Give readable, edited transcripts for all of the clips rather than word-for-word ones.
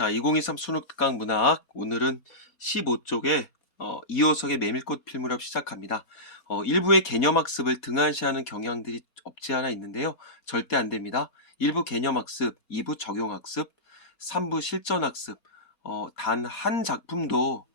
자, 2023 수능 특강 문학 오늘은 15쪽에 2호석의 메밀꽃 필무렵 시작합니다. 일부의 개념학습을 등한시하는 경향들이 없지 않아 있는데요. 절대 안 됩니다. 1부 개념학습, 2부 적용학습, 3부 실전학습, 단 한 작품도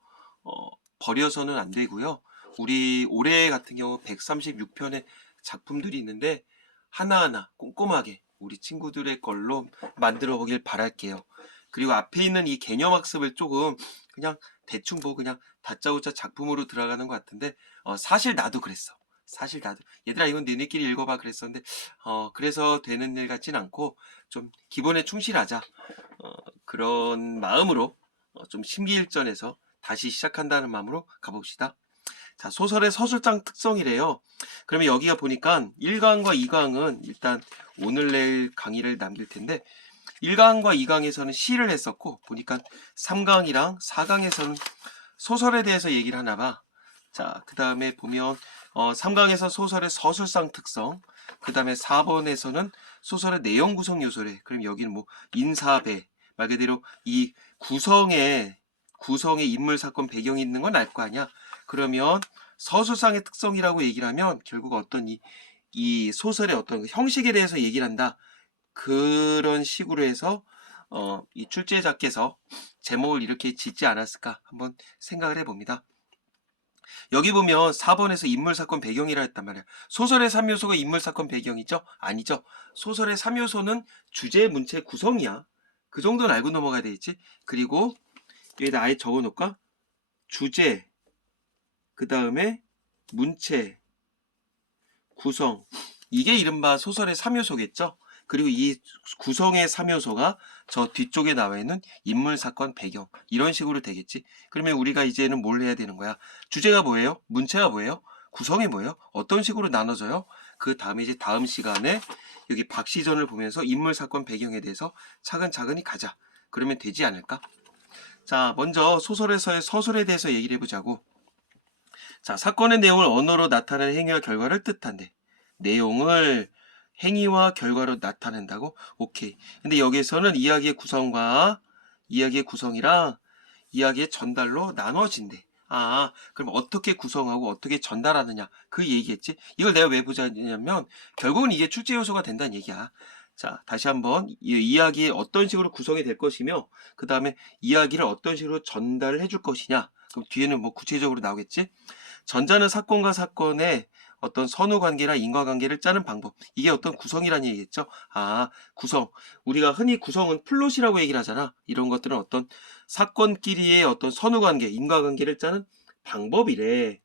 버려서는 안 되고요. 우리 올해 같은 경우 136편의 작품들이 있는데 하나하나 꼼꼼하게 우리 친구들의 걸로 만들어 보길 바랄게요. 그리고 앞에 있는 이 개념학습을 조금 그냥 대충 보고 그냥 다짜고짜 작품으로 들어가는 것 같은데 사실 나도 그랬어. 사실 나도 얘들아 이건 너네끼리 읽어봐 그랬었는데 그래서 되는 일 같진 않고 좀 기본에 충실하자 그런 마음으로 좀 심기일전해서 다시 시작한다는 마음으로 가봅시다. 자, 소설의 서술장 특성이래요. 그러면 여기가 보니까 1강과 2강은 일단 오늘 내일 강의를 남길 텐데 1강과 2강에서는 시를 했었고 보니까 3강이랑 4강에서는 소설에 대해서 얘기를 하나 봐. 자, 그 다음에 보면 3강에서 소설의 서술상 특성, 그 다음에 4번에서는 소설의 내용 구성 요소래. 그럼 여기는 뭐 인사배, 말 그대로 이 구성에 인물 사건 배경이 있는 건 알 거 아니야. 그러면 서술상의 특성이라고 얘기를 하면 결국 어떤 이 소설의 어떤 형식에 대해서 얘기를 한다. 그런 식으로 해서 이 출제자께서 제목을 이렇게 짓지 않았을까 한번 생각을 해봅니다. 여기 보면 4번에서 인물사건 배경이라 했단 말이야. 소설의 3요소가 인물사건 배경이죠? 아니죠. 소설의 3요소는 주제, 문체, 구성이야. 그 정도는 알고 넘어가야 되겠지. 그리고 여기다 아예 적어놓을까? 주제, 그 다음에 문체, 구성. 이게 이른바 소설의 3요소겠죠? 그리고 이 구성의 3요소가 저 뒤쪽에 나와 있는 인물, 사건, 배경. 이런 식으로 되겠지? 그러면 우리가 이제는 뭘 해야 되는 거야? 주제가 뭐예요? 문체가 뭐예요? 구성이 뭐예요? 어떤 식으로 나눠져요? 그 다음에 이제 다음 시간에 여기 박시전을 보면서 인물, 사건, 배경에 대해서 차근차근히 가자. 그러면 되지 않을까? 자, 먼저 소설에서의 서술에 대해서 얘기를 해보자고. 자, 사건의 내용을 언어로 나타내는 행위와 결과를 뜻한대. 내용을 행위와 결과로 나타낸다고? 오케이. 근데 여기에서는 이야기의 구성이랑 이야기의 전달로 나눠진대. 아, 그럼 어떻게 구성하고 어떻게 전달하느냐. 그 얘기겠지? 이걸 내가 왜 보자냐면, 결국은 이게 출제 요소가 된다는 얘기야. 자, 다시 한번, 이야기에 어떤 식으로 구성이 될 것이며, 그 다음에 이야기를 어떤 식으로 전달을 해줄 것이냐. 그럼 뒤에는 뭐 구체적으로 나오겠지? 전자는 사건과 사건의 어떤 선후관계나 인과관계를 짜는 방법. 이게 어떤 구성이라는 얘기겠죠? 아, 구성. 우리가 흔히 구성은 플롯이라고 얘기를 하잖아. 이런 것들은 어떤 사건끼리의 어떤 선후관계, 인과관계를 짜는 방법이래.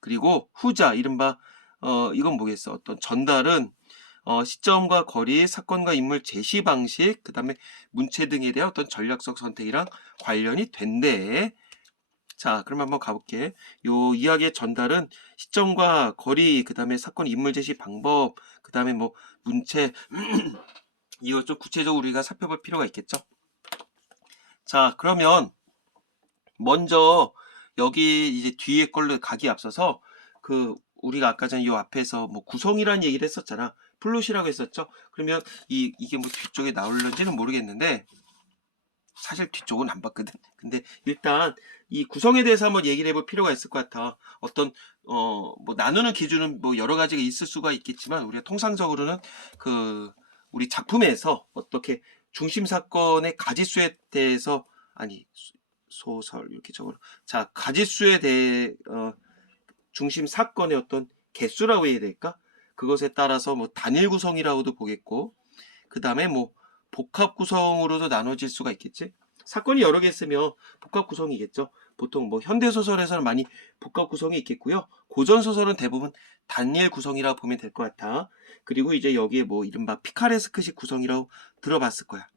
그리고 후자, 이른바, 이건 뭐겠어? 어떤 전달은 시점과 거리, 사건과 인물 제시 방식, 그 다음에 문체 등에 대한 어떤 전략적 선택이랑 관련이 된대. 자, 그럼 한번 가볼게. 요 이야기의 전달은 시점과 거리, 그 다음에 사건 인물 제시 방법, 그 다음에 뭐 문체, 이거 좀 구체적으로 우리가 살펴볼 필요가 있겠죠. 자, 그러면 먼저 여기 이제 뒤에 걸로 가기 앞서서 그 우리가 아까 전에 요 앞에서 뭐 구성이라는 얘기를 했었잖아. 플롯이라고 했었죠. 그러면 이게 뭐 뒤쪽에 나올는지는 모르겠는데 사실 뒤쪽은 안 봤거든. 근데 일단 이 구성에 대해서 한번 얘기를 해볼 필요가 있을 것 같아. 어떤 뭐 나누는 기준은 뭐 여러 가지가 있을 수가 있겠지만 우리가 통상적으로는 그 우리 작품에서 어떻게 중심 사건의 가지수에 대해서 아니 소설 이렇게 적어. 자, 가지수에 대해 중심 사건의 어떤 개수라고 해야 될까? 그것에 따라서 뭐 단일 구성이라고도 보겠고 그 다음에 뭐 복합 구성으로도 나눠질 수가 있겠지. 사건이 여러 개 있으면 복합 구성이겠죠. 보통 뭐 현대 소설에서는 많이 복합 구성이 있겠고요. 고전 소설은 대부분 단일 구성이라고 보면 될 것 같아. 그리고 이제 여기에 뭐 이른바 피카레스크식 구성이라고 들어봤을 거야.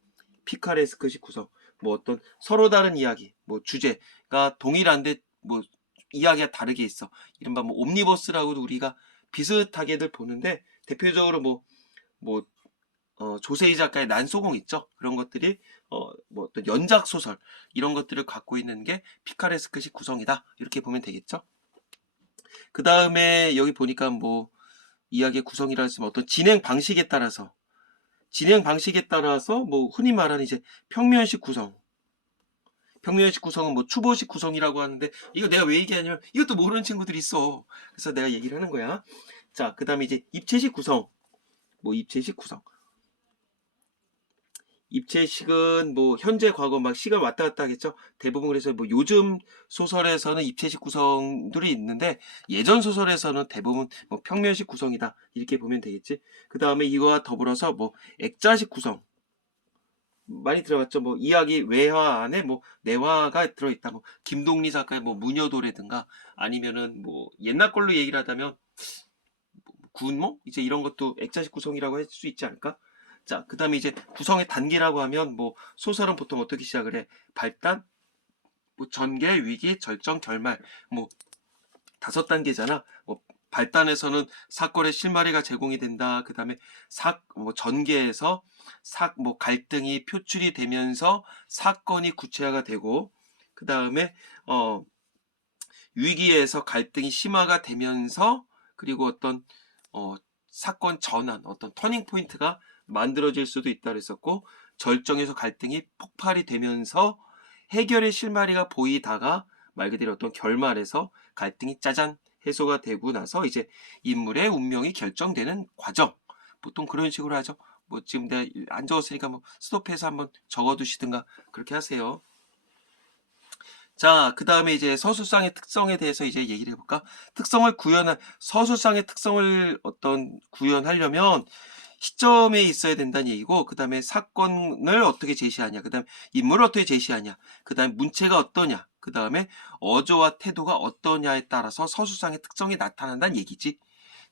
피카레스크식 구성. 뭐 어떤 서로 다른 이야기, 뭐 주제가 동일한데 뭐 이야기가 다르게 있어. 이른바 뭐 옴니버스라고도 우리가 비슷하게들 보는데 대표적으로 뭐 조세희 작가의 난소공 있죠. 그런 것들이 뭐 어떤 연작 소설 이런 것들을 갖고 있는 게 피카레스크식 구성이다. 이렇게 보면 되겠죠. 그 다음에 여기 보니까 뭐 이야기의 구성이라 했으면 어떤 진행 방식에 따라서 뭐 흔히 말하는 이제 평면식 구성 평면식 구성은 뭐 추보식 구성이라고 하는데 이거 내가 왜 얘기하냐면 이것도 모르는 친구들이 있어. 그래서 내가 얘기를 하는 거야. 자, 그 다음에 이제 입체식 구성. 뭐 입체식 구성. 입체식은 뭐 현재 과거 막 시간 왔다 갔다 하겠죠. 대부분 그래서 뭐 요즘 소설에서는 입체식 구성들이 있는데 예전 소설에서는 대부분 뭐 평면식 구성이다 이렇게 보면 되겠지. 그 다음에 이거와 더불어서 뭐 액자식 구성 많이 들어봤죠. 뭐 이야기 외화 안에 뭐 내화가 들어있다. 뭐 김동리 작가의 뭐 무녀도라든가 아니면은 뭐 옛날 걸로 얘기를 하자면 구운몽 이제 이런 것도 액자식 구성이라고 할 수 있지 않을까? 자, 그 다음에 이제 구성의 단계라고 하면 뭐 소설은 보통 어떻게 시작을 해? 발단, 뭐 전개, 위기, 절정, 결말 뭐 5단계잖아. 뭐 발단에서는 사건의 실마리가 제공이 된다. 그 다음에 뭐 전개에서 뭐 갈등이 표출이 되면서 사건이 구체화가 되고 그 다음에 위기에서 갈등이 심화가 되면서 그리고 어떤 사건 전환, 어떤 터닝 포인트가 만들어질 수도 있다 그랬었고 절정에서 갈등이 폭발이 되면서 해결의 실마리가 보이다가 말 그대로 어떤 결말에서 갈등이 짜잔 해소가 되고 나서 이제 인물의 운명이 결정되는 과정. 보통 그런 식으로 하죠. 뭐 지금 내가 안 적었으니까 뭐 스톱해서 한번 적어두시든가 그렇게 하세요. 자, 그 다음에 이제 서술상의 특성에 대해서 이제 얘기를 해볼까? 서술상의 특성을 구현하려면 시점에 있어야 된다는 얘기고, 그 다음에 사건을 어떻게 제시하냐, 그 다음에 인물을 어떻게 제시하냐, 그 다음에 문체가 어떠냐, 그 다음에 어조와 태도가 어떠냐에 따라서 서술상의 특성이 나타난다는 얘기지.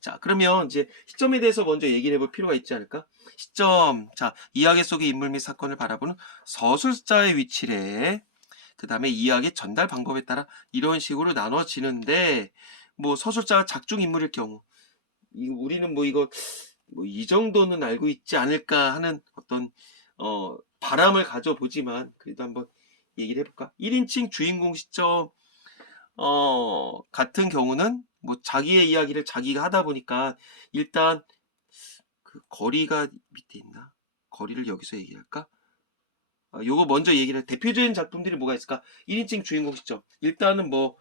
자, 그러면 이제 시점에 대해서 먼저 얘기를 해볼 필요가 있지 않을까? 시점. 자, 이야기 속의 인물 및 사건을 바라보는 서술자의 위치래. 그 다음에 이야기 전달 방법에 따라 이런 식으로 나눠지는데, 뭐 서술자가 작중 인물일 경우, 우리는 뭐 이거 뭐 이 정도는 알고 있지 않을까 하는 어떤 바람을 가져보지만 그래도 한번 얘기를 해볼까? 1인칭 주인공 시점 같은 경우는 뭐 자기의 이야기를 자기가 하다 보니까 일단 그 거리가 밑에 있나? 거리를 여기서 얘기할까? 요거 먼저 얘기를 대표적인 작품들이 뭐가 있을까? 1인칭 주인공 시점. 일단은 뭐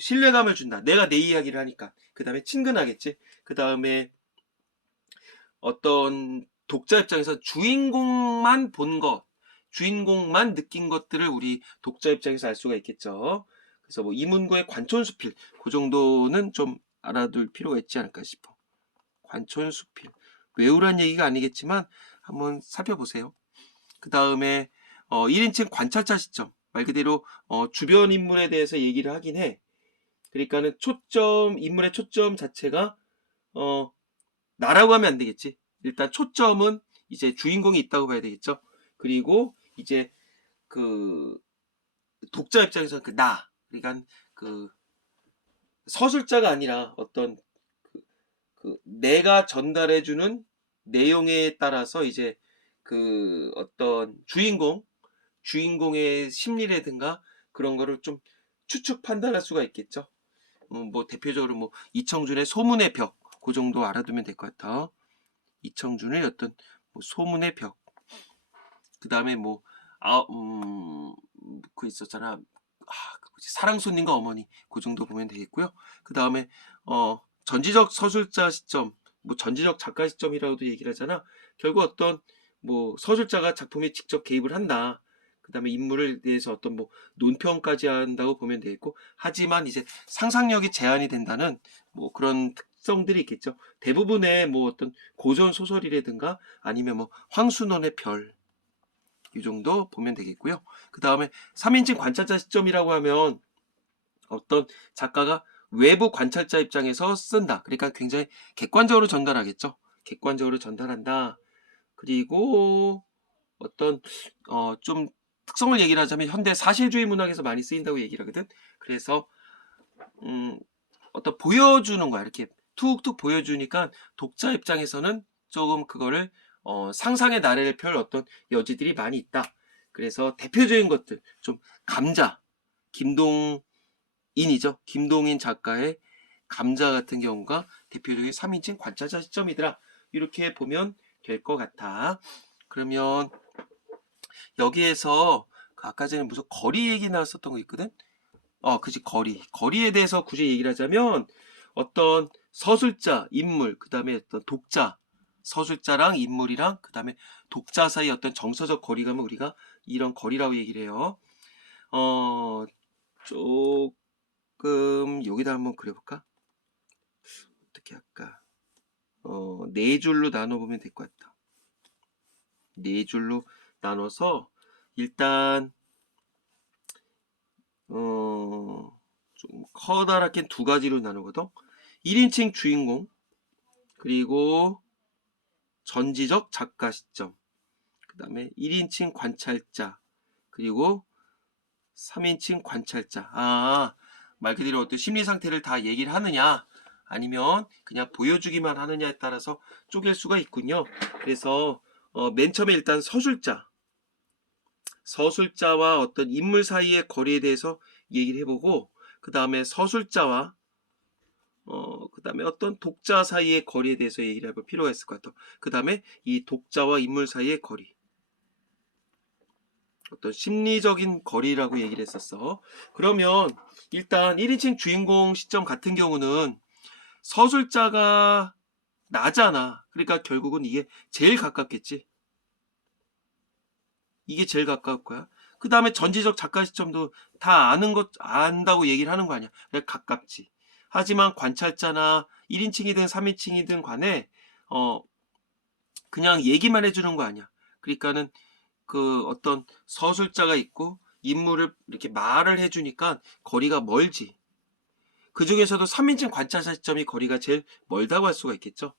신뢰감을 준다. 내가 내 이야기를 하니까. 그 다음에 친근하겠지. 그 다음에 어떤 독자 입장에서 주인공만 본 것, 주인공만 느낀 것들을 우리 독자 입장에서 알 수가 있겠죠. 그래서 뭐 이문고의 관촌수필, 그 정도는 좀 알아둘 필요가 있지 않을까 싶어. 관촌수필. 외우란 얘기가 아니겠지만 한번 살펴보세요. 그 다음에 1인칭 관찰자 시점. 말 그대로 주변 인물에 대해서 얘기를 하긴 해. 그러니까는 인물의 초점 자체가 나라고 하면 안 되겠지. 일단 초점은 이제 주인공이 있다고 봐야 되겠죠. 그리고 이제 그 독자 입장에서는 그러니까 그 서술자가 아니라 어떤 내가 전달해주는 내용에 따라서 이제 그 어떤 주인공의 심리라든가 그런 거를 좀 추측 판단할 수가 있겠죠. 뭐 대표적으로 뭐 이청준의 소문의 벽, 그 정도 알아두면 될 것 같아. 이청준의 어떤 뭐 소문의 벽. 그 다음에 그 있었잖아. 사랑 손님과 어머니. 그 정도 보면 되겠고요. 그 다음에 전지적 서술자 시점, 뭐 전지적 작가 시점이라고도 얘기를 하잖아. 결국 어떤 뭐 서술자가 작품에 직접 개입을 한다. 그 다음에 인물에 대해서 어떤 뭐 논평까지 한다고 보면 되겠고, 하지만 이제 상상력이 제한이 된다는 뭐 그런 특성들이 있겠죠. 대부분의 뭐 어떤 고전 소설이라든가 아니면 뭐 황순원의 별, 이 정도 보면 되겠고요. 그 다음에 3인칭 관찰자 시점이라고 하면 어떤 작가가 외부 관찰자 입장에서 쓴다. 그러니까 굉장히 객관적으로 전달하겠죠. 객관적으로 전달한다. 그리고 어떤 좀 특성을 얘기를 하자면 현대 사실주의 문학에서 많이 쓰인다고 얘기를 하거든. 그래서 어떤 보여주는 거야. 이렇게 툭툭 보여주니까 독자 입장에서는 조금 그거를 상상의 나래를 펼 어떤 여지들이 많이 있다. 그래서 대표적인 것들 좀 김동인 작가의 감자 같은 경우가 대표적인 3인칭 관찰자 시점이더라. 이렇게 보면 될 것 같아. 그러면 여기에서 아까 전에 무슨 거리 얘기 나왔었던 거 있거든? 그치, 거리. 거리에 대해서 굳이 얘기를 하자면, 어떤 서술자, 인물, 그 다음에 어떤 독자, 서술자랑 인물이랑, 그 다음에 독자 사이 어떤 정서적 거리감을 우리가 이런 거리라고 얘기를 해요. 어, 조금, 여기다 한번 그려볼까? 어떻게 할까? 네 줄로 나눠보면 될 것 같다. 네 줄로 나눠서, 일단, 좀 커다랗게 두 가지로 나누거든. 1인칭 주인공, 그리고 전지적 작가 시점, 그 다음에 1인칭 관찰자, 그리고 3인칭 관찰자. 말 그대로 어떤 심리 상태를 다 얘기를 하느냐, 아니면 그냥 보여주기만 하느냐에 따라서 쪼갤 수가 있군요. 그래서 맨 처음에 일단 서술자와 어떤 인물 사이의 거리에 대해서 얘기를 해보고, 그 다음에 서술자와 그 다음에 어떤 독자 사이의 거리에 대해서 얘기를 해볼 필요가 있을 것 같아. 그 다음에 이 독자와 인물 사이의 거리, 어떤 심리적인 거리라고 얘기를 했었어. 그러면 일단 1인칭 주인공 시점 같은 경우는 서술자가 나잖아. 그러니까 결국은 이게 제일 가깝겠지. 이게 제일 가까울 거야. 그 다음에 전지적 작가 시점도 다 안다고 얘기를 하는 거 아니야. 그러니까 가깝지. 하지만 관찰자나 1인칭이든 3인칭이든 간에, 그냥 얘기만 해주는 거 아니야. 그러니까는 그 어떤 서술자가 있고 인물을 이렇게 말을 해주니까 거리가 멀지. 그 중에서도 3인칭 관찰자 시점이 거리가 제일 멀다고 할 수가 있겠죠.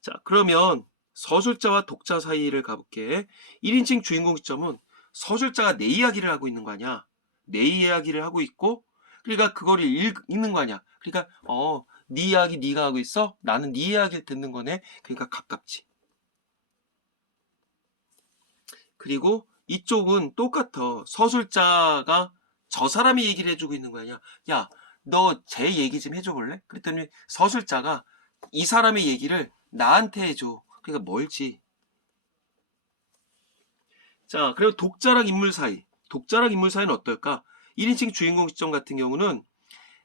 자, 그러면 서술자와 독자 사이를 가볼게. 1인칭 주인공 시점은 서술자가 내 이야기를 하고 있는 거 아니야. 내 이야기를 하고 있고, 그러니까 그거를 읽는 거 아니야. 그러니까 네 이야기 네가 하고 있어? 나는 네 이야기를 듣는 거네. 그러니까 가깝지. 그리고 이쪽은 똑같아. 서술자가 저 사람이 얘기를 해주고 있는 거 아니야. 야, 너 제 얘기 좀 해줘 볼래? 그랬더니 서술자가 이 사람의 얘기를 나한테 해줘. 그러니까 멀지. 자, 그리고 독자랑 인물 사이. 독자랑 인물 사이는 어떨까? 1인칭 주인공 시점 같은 경우는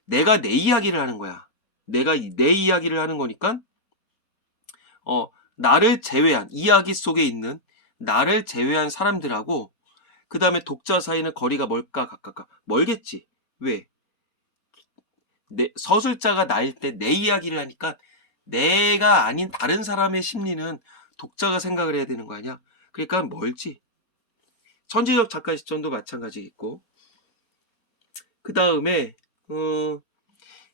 내가 내 이야기를 하는 거야. 내가 내 이야기를 하는 거니까, 나를 제외한, 이야기 속에 있는 나를 제외한 사람들하고, 그 다음에 독자 사이는 거리가 멀까, 가깝까? 멀겠지. 왜? 서술자가 나일 때 내 이야기를 하니까 내가 아닌 다른 사람의 심리는 독자가 생각을 해야 되는 거 아니야? 그러니까 멀지. 천지적 작가 시점도 마찬가지겠고, 그 다음에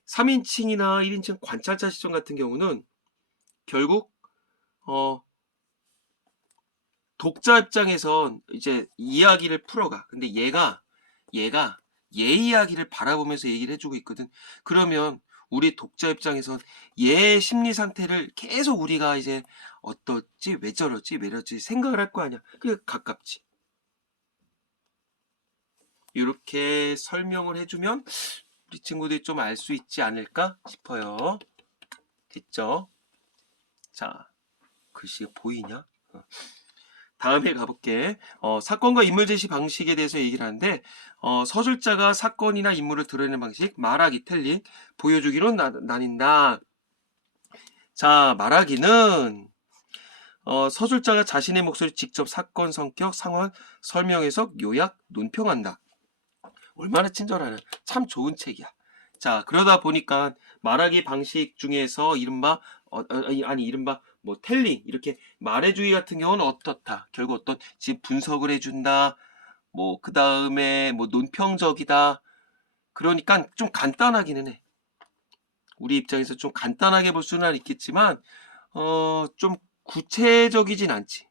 3인칭이나 1인칭 관찰자 시점 같은 경우는 결국 독자 입장에선 이제 이야기를 풀어가. 근데 얘가 얘 이야기를 바라보면서 얘기를 해주고 있거든. 그러면 우리 독자 입장에선 얘 심리 상태를 계속 우리가 이제 어떻지, 왜 저러지, 왜 이러지 생각을 할 거 아니야. 그게 가깝지. 이렇게 설명을 해주면 우리 친구들이 좀 알 수 있지 않을까 싶어요. 됐죠? 자, 글씨가 보이냐? 다음에 가볼게. 사건과 인물 제시 방식에 대해서 얘기를 하는데, 서술자가 사건이나 인물을 드러내는 방식, 말하기, 텔링, 보여주기로 나뉜다. 자, 말하기는 서술자가 자신의 목소리 직접 사건, 성격, 상황, 설명, 해석, 요약, 논평한다. 얼마나 친절하냐. 참 좋은 책이야. 자, 그러다 보니까 말하기 방식 중에서 이른바 이른바 뭐 텔링, 이렇게 말해주기 같은 경우는 어떻다. 결국 어떤 지금 분석을 해준다. 뭐 그 다음에 뭐 논평적이다. 그러니까 좀 간단하기는 해. 우리 입장에서 좀 간단하게 볼 수는 있겠지만 좀 구체적이진 않지.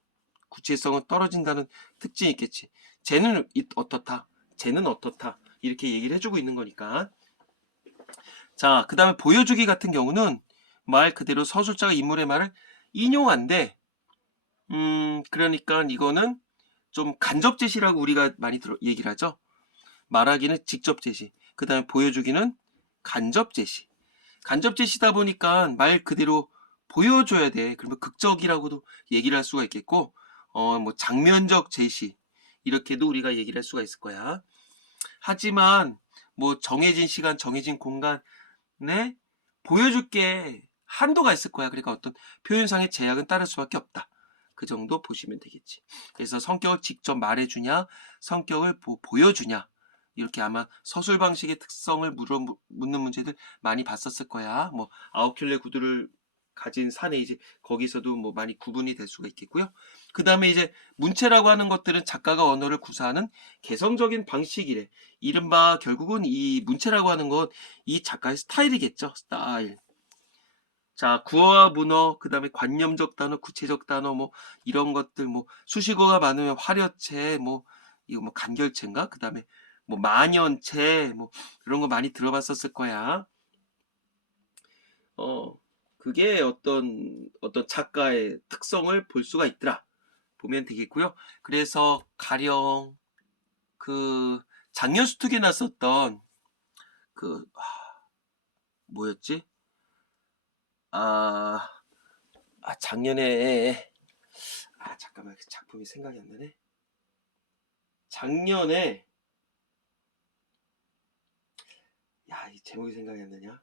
구체성은 떨어진다는 특징이 있겠지. 쟤는 어떻다. 쟤는 어떻다. 이렇게 얘기를 해주고 있는 거니까. 자, 그 다음에 보여주기 같은 경우는 말 그대로 서술자가 인물의 말을 인용한데, 그러니까 이거는 좀 간접 제시라고 우리가 많이 얘기를 하죠. 말하기는 직접 제시, 그 다음에 보여주기는 간접 제시. 간접 제시다 보니까 말 그대로 보여줘야 돼. 그러면 극적이라고도 얘기를 할 수가 있겠고, 뭐 장면적 제시, 이렇게도 우리가 얘기를 할 수가 있을 거야. 하지만 뭐 정해진 시간, 정해진 공간에 보여줄 게 한도가 있을 거야. 그러니까 어떤 표현상의 제약은 따를 수밖에 없다. 그 정도 보시면 되겠지. 그래서 성격을 직접 말해주냐, 성격을 보여주냐, 이렇게 아마 서술 방식의 특성을 묻는 문제들 많이 봤었을 거야. 뭐 아웃큘레 구두를 가진 사내 이제 거기서도 뭐 많이 구분이 될 수가 있겠고요. 그 다음에 이제 문체라고 하는 것들은 작가가 언어를 구사하는 개성적인 방식이래. 이른바 결국은 이 문체라고 하는 건 이 작가의 스타일이겠죠. 스타일. 자, 구어와 문어, 그 다음에 관념적 단어, 구체적 단어, 뭐, 이런 것들, 뭐, 수식어가 많으면 화려체, 뭐, 이거 뭐, 간결체인가? 그 다음에, 뭐, 만연체, 뭐, 이런 거 많이 들어봤었을 거야. 그게 어떤 작가의 특성을 볼 수가 있더라. 보면 되겠고요. 그래서, 가령, 장년수특에 났었던, 뭐였지? 작년에, 잠깐만, 그 작품이 생각이 안 나네. 작년에, 이 제목이 생각이 안 나냐?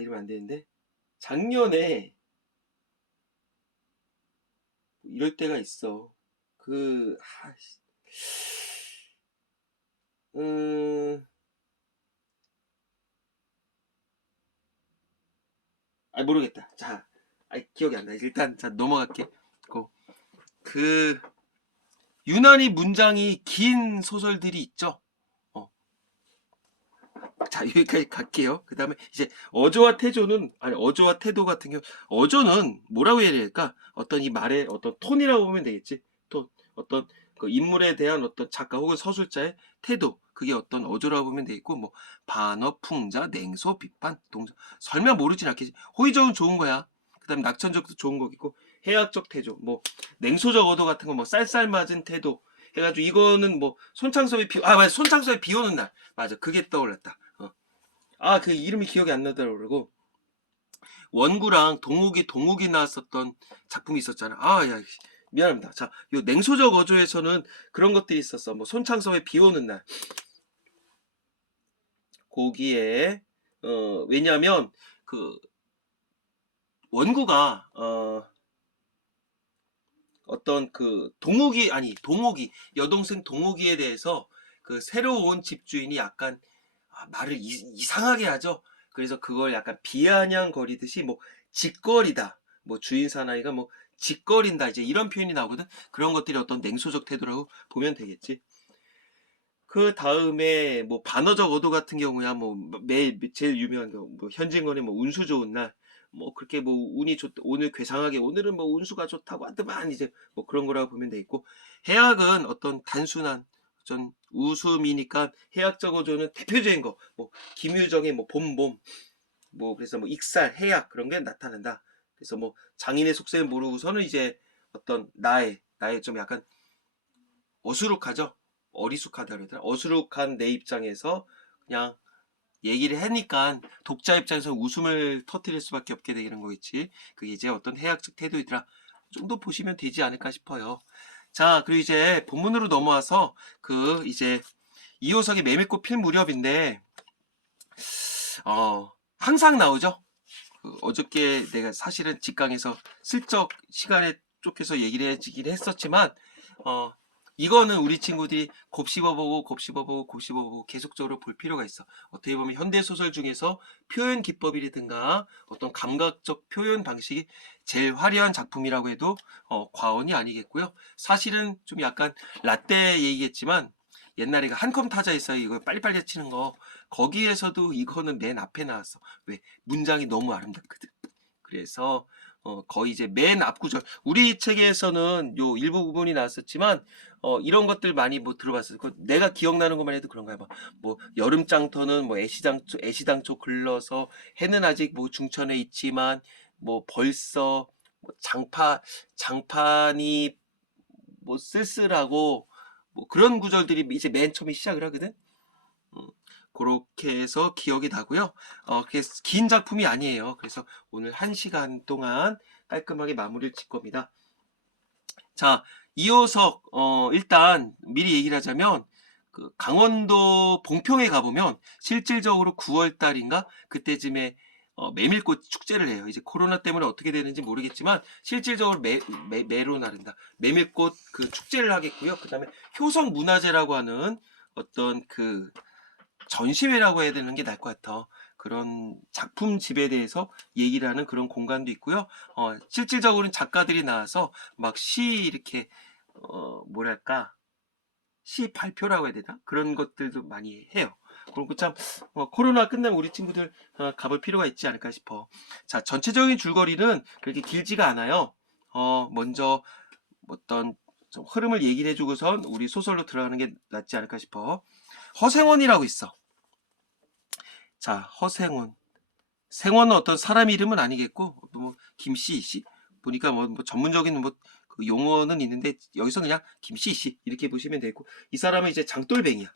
이러면 안 되는데. 작년에, 이럴 때가 있어. 모르겠다. 자, 기억이 안 나. 일단, 자, 넘어갈게. 유난히 문장이 긴 소설들이 있죠. 자, 여기까지 갈게요. 그 다음에 이제 어조와 태도 같은 경우, 어조는 뭐라고 해야 될까? 어떤 이 말의 어떤 톤이라고 보면 되겠지. 톤. 어떤 그 인물에 대한 어떤 작가 혹은 서술자의 태도. 그게 어떤 어조라고 보면 되겠고, 뭐, 반어, 풍자, 냉소, 비판, 동사. 설명 모르진 않겠지. 호의적은 좋은 거야. 그 다음에 낙천적도 좋은 거겠고, 해학적 태도, 뭐, 냉소적 어도 같은 거, 뭐, 쌀쌀맞은 태도. 해가지고, 이거는 뭐, 맞아. 손창섭의 비 오는 날. 맞아. 그게 떠올랐다. 그 이름이 기억이 안 나더라고. 그러고 원구랑 동욱이 나왔었던 작품이 있었잖아. 야, 미안합니다. 자, 요 냉소적 어조에서는 그런 것들이 있었어. 뭐 손창섭의 비 오는 날. 거기에 왜냐면 원구가 어떤 동욱이 여동생 동욱이에 대해서 새로 온 집주인이 약간 말을 이상하게 하죠. 그래서 그걸 약간 비아냥거리듯이 뭐 짓거리다, 뭐 주인 사나이가 뭐 짓거린다, 이제 이런 표현이 나오거든. 그런 것들이 어떤 냉소적 태도라고 보면 되겠지. 그 다음에 뭐 반어적 어도 같은 경우야 뭐 제일 유명한 경우 뭐 현진건의 뭐 운수 좋은 날, 뭐 그렇게 뭐 운이 오늘 괴상하게 오늘은 뭐 운수가 좋다고 하더만, 이제 뭐 그런 거라고 보면 돼 있고, 해악은 어떤 단순한 전 웃음이니까 해악적 어조는 대표적인 거 뭐 김유정의 뭐 봄봄, 뭐 그래서 뭐 익살 해악 그런 게 나타난다. 그래서 뭐 장인의 속셈을 모르고서는 이제 어떤 나의 좀 약간 어수룩하죠. 어리숙하다 그러더라. 어수룩한 내 입장에서 그냥 얘기를 하니까 독자 입장에서 웃음을 터뜨릴 수밖에 없게 되는 거겠지. 그게 이제 어떤 해학적 태도이더라. 정도 보시면 되지 않을까 싶어요. 자, 그리고 이제 본문으로 넘어와서 이제 이호석의 매미꽃 필 무렵인데, 항상 나오죠. 어저께 내가 사실은 직강에서 슬쩍 시간에 쫓겨서 얘기를 해지긴 했었지만, 이거는 우리 친구들이 곱씹어보고 계속적으로 볼 필요가 있어. 어떻게 보면 현대소설 중에서 표현 기법이라든가 어떤 감각적 표현 방식이 제일 화려한 작품이라고 해도 과언이 아니겠고요. 사실은 좀 약간 라떼 얘기겠지만, 옛날에 한컴 타자 있어요. 이거 빨리빨리 치는 거. 거기에서도 이거는 맨 앞에 나왔어. 왜? 문장이 너무 아름답거든. 그래서 거의 이제 맨 앞구절, 우리 책에서는 요 일부 부분이 나왔었지만 이런 것들 많이 뭐 들어봤어요. 내가 기억나는 것만 해도 그런가 봐. 뭐 여름장터는 뭐 애시당초 글러서 해는 아직 뭐 중천에 있지만 뭐 벌써 뭐 장판이 뭐 쓸쓸하고 뭐 그런 구절들이 이제 맨 처음에 시작을 하거든. 그렇게 해서 기억이 나고요. 그게 긴 작품이 아니에요. 그래서 오늘 1시간 동안 깔끔하게 마무리를 칠 겁니다. 자, 이어서 일단 미리 얘기를 하자면 그 강원도 봉평에 가보면 실질적으로 9월 달인가 그때쯤에 메밀꽃 축제를 해요. 이제 코로나 때문에 어떻게 되는지 모르겠지만 실질적으로 매로 나른다. 메밀꽃 그 축제를 하겠고요. 그다음에 효성 문화제라고 하는 어떤 그 전시회라고 해야 되는 게 나을 것 같아. 그런 작품집에 대해서 얘기를 하는 그런 공간도 있고요. 실질적으로는 작가들이 나와서 막 시 이렇게 뭐랄까 시 발표라고 해야 되나? 그런 것들도 많이 해요. 그리고 참 코로나 끝나면 우리 친구들 가볼 필요가 있지 않을까 싶어. 자, 전체적인 줄거리는 그렇게 길지가 않아요. 먼저 어떤 좀 흐름을 얘기를 해주고선 우리 소설로 들어가는 게 낫지 않을까 싶어. 허생원이라고 있어. 자, 허생원. 생원은 어떤 사람 이름은 아니겠고, 뭐, 김씨 씨. 보니까 뭐 전문적인 그 용어는 있는데, 여기서 그냥 김씨 씨. 이렇게 보시면 되고, 이 사람은 이제 장돌뱅이야.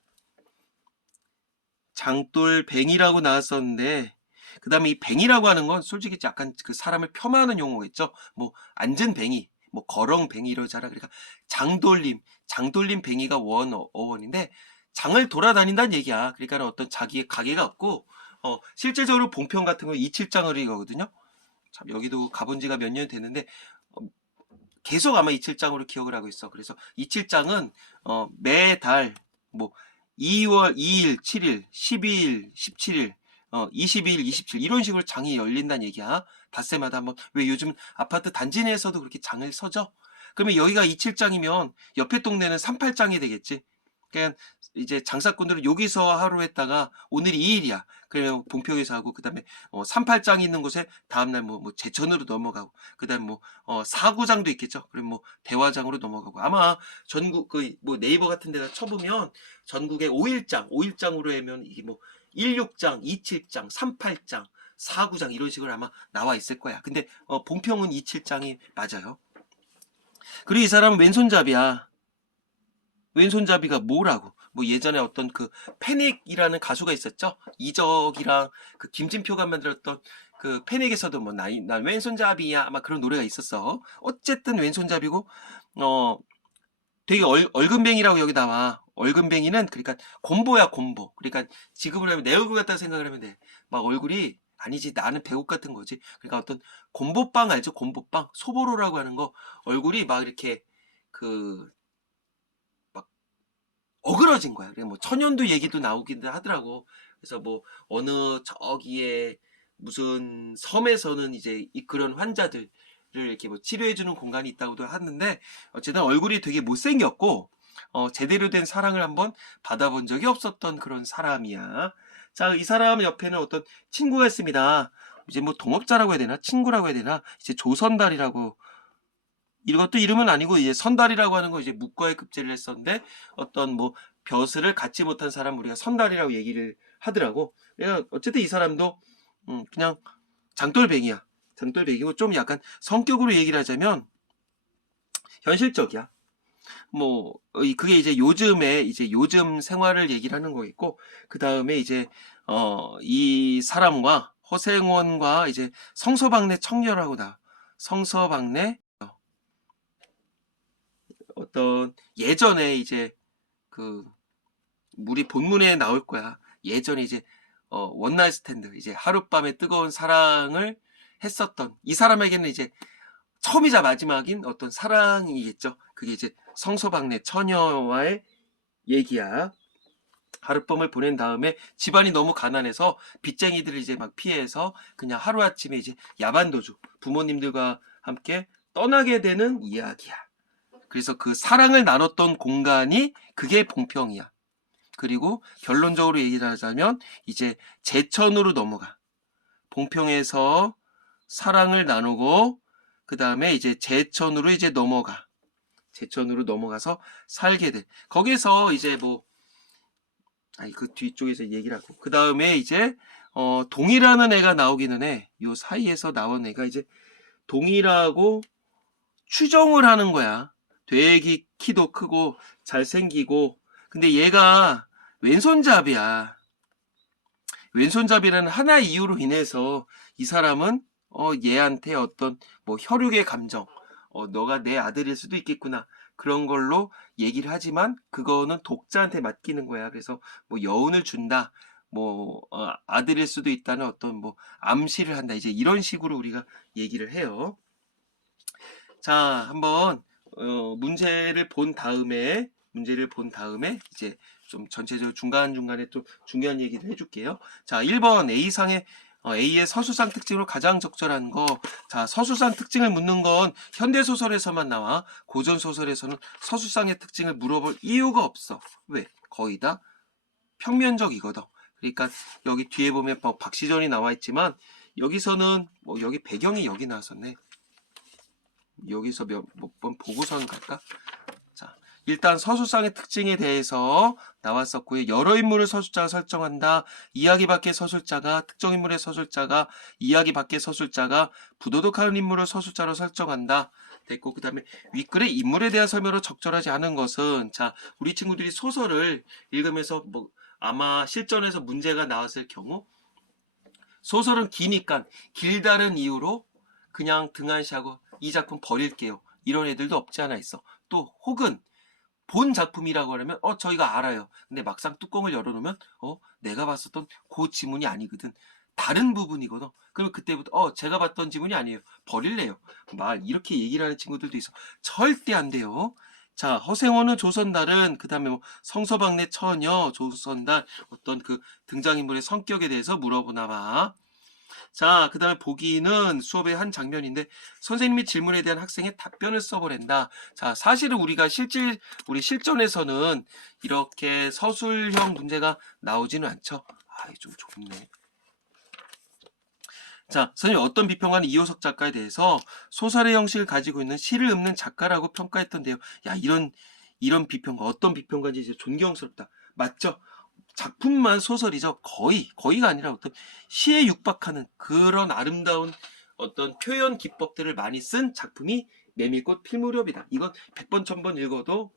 장돌뱅이라고 나왔었는데, 그 다음에 이 뱅이라고 하는 건 솔직히 약간 그 사람을 폄하하는 용어겠죠? 뭐, 앉은 뱅이, 뭐, 거렁뱅이 이러잖아. 그러니까 장돌림 뱅이가 어원인데, 장을 돌아다닌다는 얘기야. 그러니까 어떤 자기의 가게가 없고, 실제적으로 봉평 같은 거 이칠장을 이거거든요. 참, 여기도 가본 지가 몇 년 됐는데, 어, 계속 아마 이칠장으로 기억을 하고 있어. 그래서 이칠장은, 매달, 뭐, 2월 2일, 7일, 12일, 17일, 22일, 27일, 이런 식으로 장이 열린다는 얘기야. 닷새마다 한번. 왜 요즘 아파트 단지 내에서도 그렇게 장을 서죠? 그러면 여기가 이칠장이면 옆에 동네는 38장이 되겠지. 그냥 이제 장사꾼들은 여기서 하루 했다가 오늘이 2일이야. 그러면 봉평에서 하고 그다음에 38장이 있는 곳에 다음날 뭐 제천으로 넘어가고 그다음에 사구장도 있겠죠. 그럼 뭐 대화장으로 넘어가고 아마 전국 그 뭐 네이버 같은 데다 쳐보면 전국에 5일장으로 하면 이게 뭐 16장, 27장, 38장, 4구장 이런 식으로 아마 나와 있을 거야. 근데 봉평은 27장이 맞아요. 그리고 이 사람은 왼손잡이야. 왼손잡이가 뭐라고? 뭐 예전에 어떤 그 패닉이라는 가수가 있었죠? 이적이랑 그 김진표가 만들었던 그 패닉에서도 뭐 난 왼손잡이야 아마 그런 노래가 있었어. 어쨌든 왼손잡이고 되게 얼근뱅이라고 여기 나와. 얼근뱅이는 그러니까 곰보야 곰보. 그러니까 지급을 하면 내 얼굴 같다는 생각을 하면 돼. 막 얼굴이 아니지 나는 배옷 같은 거지. 그러니까 어떤 곰보빵 알죠? 곰보빵 소보로라고 하는 거 얼굴이 막 이렇게 그 어그러진 거야. 그래 뭐 천연두 얘기도 나오긴 하더라고. 그래서 뭐 어느 저기에 무슨 섬에서는 이제 그런 환자들을 이렇게 뭐 치료해주는 공간이 있다고도 하는데 어쨌든 얼굴이 되게 못생겼고 제대로 된 사랑을 한번 받아본 적이 없었던 그런 사람이야. 자, 이 사람 옆에는 어떤 친구가 있습니다. 이제 뭐 동업자라고 해야 되나 친구라고 해야 되나 이제 조선달이라고 이것도 이름은 아니고 이제 선달이라고 하는 거 이제 묵과의 급제를 했었는데 어떤 뭐 벼슬을 갖지 못한 사람 우리가 선달이라고 얘기를 하더라고. 그래서 어쨌든 이 사람도 그냥 장돌뱅이야. 장돌뱅이고 좀 약간 성격으로 얘기를 하자면 현실적이야. 뭐 그게 이제 요즘 생활을 얘기를 하는 거겠고 그 다음에 이제 이 사람과 허생원과 이제 성서방네 청녀라고 나 성서방네 어떤 예전에 이제 그 우리 본문에 나올 거야. 예전에 이제 원나잇 스탠드 이제 하룻밤에 뜨거운 사랑을 했었던 이 사람에게는 이제 처음이자 마지막인 어떤 사랑이겠죠. 그게 이제 성서방네 처녀와의 얘기야. 하룻밤을 보낸 다음에 집안이 너무 가난해서 빚쟁이들을 이제 막 피해서 그냥 하루아침에 이제 야반도주 부모님들과 함께 떠나게 되는 이야기야. 그래서 그 사랑을 나눴던 공간이 그게 봉평이야. 그리고 결론적으로 얘기를 하자면 이제 제천으로 넘어가. 봉평에서 사랑을 나누고 그 다음에 이제 제천으로 이제 넘어가. 제천으로 넘어가서 살게 돼. 거기서 이제 뭐 그 뒤쪽에서 얘기를 하고 그 다음에 이제 동이라는 애가 나오기는 해. 요 사이에서 나온 애가 이제 동이라고 추정을 하는 거야. 되게 키도 크고 잘생기고 근데 얘가 왼손잡이야. 왼손잡이라는 하나 이유로 인해서 이 사람은 얘한테 어떤 뭐 혈육의 감정 너가 내 아들일 수도 있겠구나. 그런 걸로 얘기를 하지만 그거는 독자한테 맡기는 거야. 그래서 뭐 여운을 준다. 뭐 아들일 수도 있다는 어떤 뭐 암시를 한다. 이제 이런 식으로 우리가 얘기를 해요. 자, 한번 문제를 본 다음에 이제 좀 전체적으로 중간중간에 좀 중요한 얘기를 해줄게요. 자, 1번 A의 서술상 특징으로 가장 적절한 거. 자, 서술상 특징을 묻는 건 현대소설에서만 나와. 고전소설에서는 서술상의 특징을 물어볼 이유가 없어. 왜? 거의 다 평면적이거든. 그러니까 여기 뒤에 보면 뭐 박시전이 나와 있지만 여기서는 뭐 여기 배경이 여기 나왔었네. 여기서 몇 번 보고선 갈까? 자, 일단 서술상의 특징에 대해서 나왔었고요. 여러 인물을 서술자가 설정한다. 이야기 밖의 서술자가, 특정 인물의 서술자가, 이야기 밖의 서술자가 부도덕한 인물을 서술자로 설정한다. 됐고, 그 다음에 윗글의 인물에 대한 설명으로 적절하지 않은 것은, 자, 우리 친구들이 소설을 읽으면서 뭐 아마 실전에서 문제가 나왔을 경우 소설은 기니까 길다는 이유로 그냥 등한시하고 이 작품 버릴게요. 이런 애들도 없지 않아 있어. 또 혹은 본 작품이라고 하면 저희가 알아요. 근데 막상 뚜껑을 열어놓으면 내가 봤었던 그 지문이 아니거든. 다른 부분이거든. 그럼 그때부터 제가 봤던 지문이 아니에요. 버릴래요. 이렇게 얘기를 하는 친구들도 있어. 절대 안 돼요. 자, 허생원은 조선달은 그 다음에 뭐 성서방네 처녀 조선달 어떤 그 등장인물의 성격에 대해서 물어보나 봐. 자, 그 다음에 보기는 수업의 한 장면인데 선생님이 질문에 대한 학생의 답변을 써보랜다. 자, 사실은 우리 실전에서는 이렇게 서술형 문제가 나오지는 않죠. 좀 좁네. 자, 선생님 어떤 비평가는 이호석 작가에 대해서 소설의 형식을 가지고 있는 시를 읊는 작가라고 평가했던데요. 야, 이런 비평가 어떤 비평가인지 이제 존경스럽다. 맞죠? 작품만 소설이죠. 거의가 아니라 어떤 시에 육박하는 그런 아름다운 어떤 표현 기법들을 많이 쓴 작품이 메밀꽃 필 무렵이다. 이건 100번, 1000번 읽어도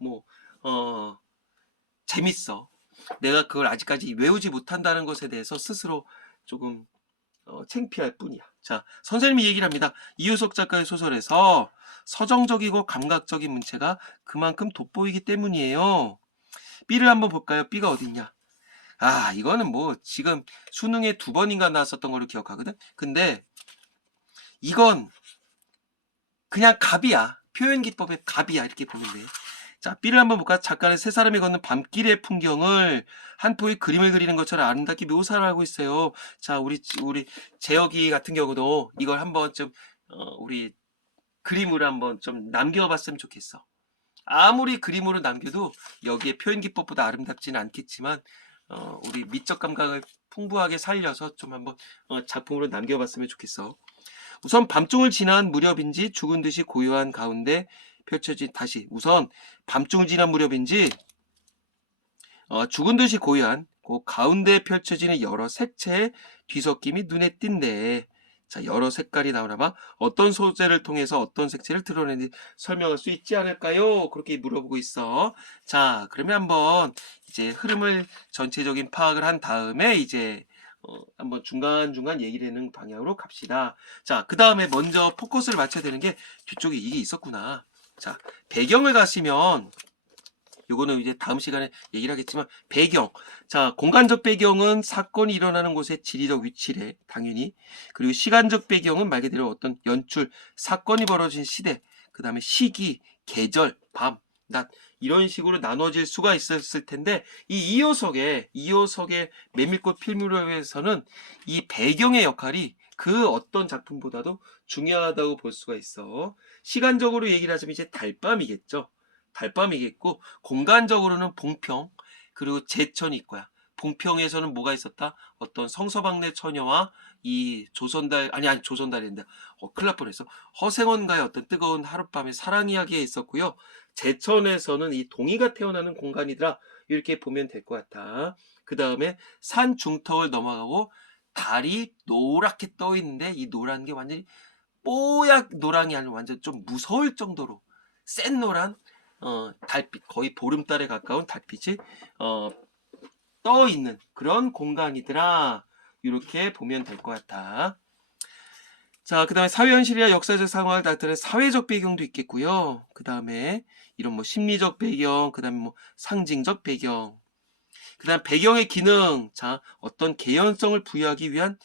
재밌어. 내가 그걸 아직까지 외우지 못한다는 것에 대해서 스스로 조금 창피할 뿐이야. 자, 선생님이 얘기를 합니다. 이효석 작가의 소설에서 서정적이고 감각적인 문체가 그만큼 돋보이기 때문이에요. B를 한번 볼까요? B가 어딨냐? 이거는 뭐 지금 수능에 2번인가 나왔었던 걸로 기억하거든. 근데 이건 그냥 갑이야. 표현 기법의 갑이야. 이렇게 보면 돼. 자, B를 한번 볼까? 작가는 세 사람이 걷는 밤길의 풍경을 한 포의 그림을 그리는 것처럼 아름답게 묘사를 하고 있어요. 자, 우리 재혁이 같은 경우도 이걸 한번 좀 우리 그림으로 한번 좀 남겨봤으면 좋겠어. 아무리 그림으로 남겨도 여기에 표현 기법보다 아름답지는 않겠지만 우리 미적 감각을 풍부하게 살려서 좀 한번 작품으로 남겨봤으면 좋겠어. 우선 밤중을 지난 무렵인지 죽은 듯이 고요한 가운데 펼쳐진 우선 밤중을 지난 무렵인지 죽은 듯이 고요한 그 가운데 펼쳐지는 여러 색채의 뒤섞임이 눈에 띈대. 자, 여러 색깔이 나오나봐. 어떤 소재를 통해서 어떤 색채를 드러내는지 설명할 수 있지 않을까요? 그렇게 물어보고 있어. 자, 그러면 한번 이제 흐름을 전체적인 파악을 한 다음에 이제 한번 중간중간 얘기를 하는 방향으로 갑시다. 자, 그 다음에 먼저 포커스를 맞춰야 되는 게 뒤쪽에 이게 있었구나. 자, 배경을 가시면 요거는 이제 다음 시간에 얘기를 하겠지만 배경. 자, 공간적 배경은 사건이 일어나는 곳의 지리적 위치래. 당연히. 그리고 시간적 배경은 말 그대로 어떤 연출, 사건이 벌어진 시대, 그 다음에 시기, 계절, 밤, 낮 이런 식으로 나눠질 수가 있었을 텐데 이호석의 메밀꽃 필무렵에서는 이 배경의 역할이 그 어떤 작품보다도 중요하다고 볼 수가 있어. 시간적으로 얘기를 하자면 이제 달밤이겠죠. 달밤이겠고 공간적으로는 봉평 그리고 제천이 있고야. 봉평에서는 뭐가 있었다? 어떤 성서방네 처녀와 이 조선달 아니 조선달인데 큰일 날 뻔했어. 허생원과의 어떤 뜨거운 하룻밤의 사랑 이야기가 있었고요. 제천에서는 이 동이가 태어나는 공간이더라. 이렇게 보면 될 것 같아. 그 다음에 산 중턱을 넘어가고 달이 노랗게 떠 있는데 이 노란 게 완전히 뽀얗 노랑이 아니라 완전 좀 무서울 정도로 센 노란 달빛 거의 보름달에 가까운 달빛이 떠 있는 그런 공간이더라. 이렇게 보면 될 것 같아. 자, 그 다음에 사회현실이나 역사적 상황을 나타내는 사회적 배경도 있겠고요. 그 다음에 이런 뭐 심리적 배경, 그 다음에 뭐 상징적 배경, 그 다음 배경의 기능, 자, 어떤 개연성을 부여하기 위한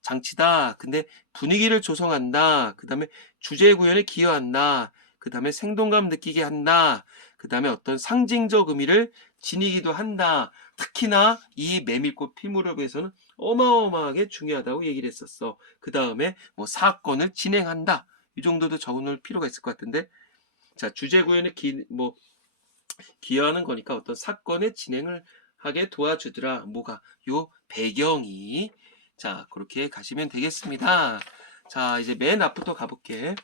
장치다. 근데 분위기를 조성한다. 그 다음에 주제 구현에 기여한다. 그 다음에 생동감 느끼게 한다. 그 다음에 어떤 상징적 의미를 지니기도 한다. 특히나 이 메밀꽃 피무렵에서는 어마어마하게 중요하다고 얘기를 했었어. 그 다음에 뭐 사건을 진행한다. 이 정도도 적어놓을 필요가 있을 것 같은데, 자, 주제 구현에 기여하는 거니까 어떤 사건의 진행을 하게 도와주더라. 뭐가? 요 배경이. 자, 그렇게 가시면 되겠습니다. 자, 이제 맨 앞부터 가볼게.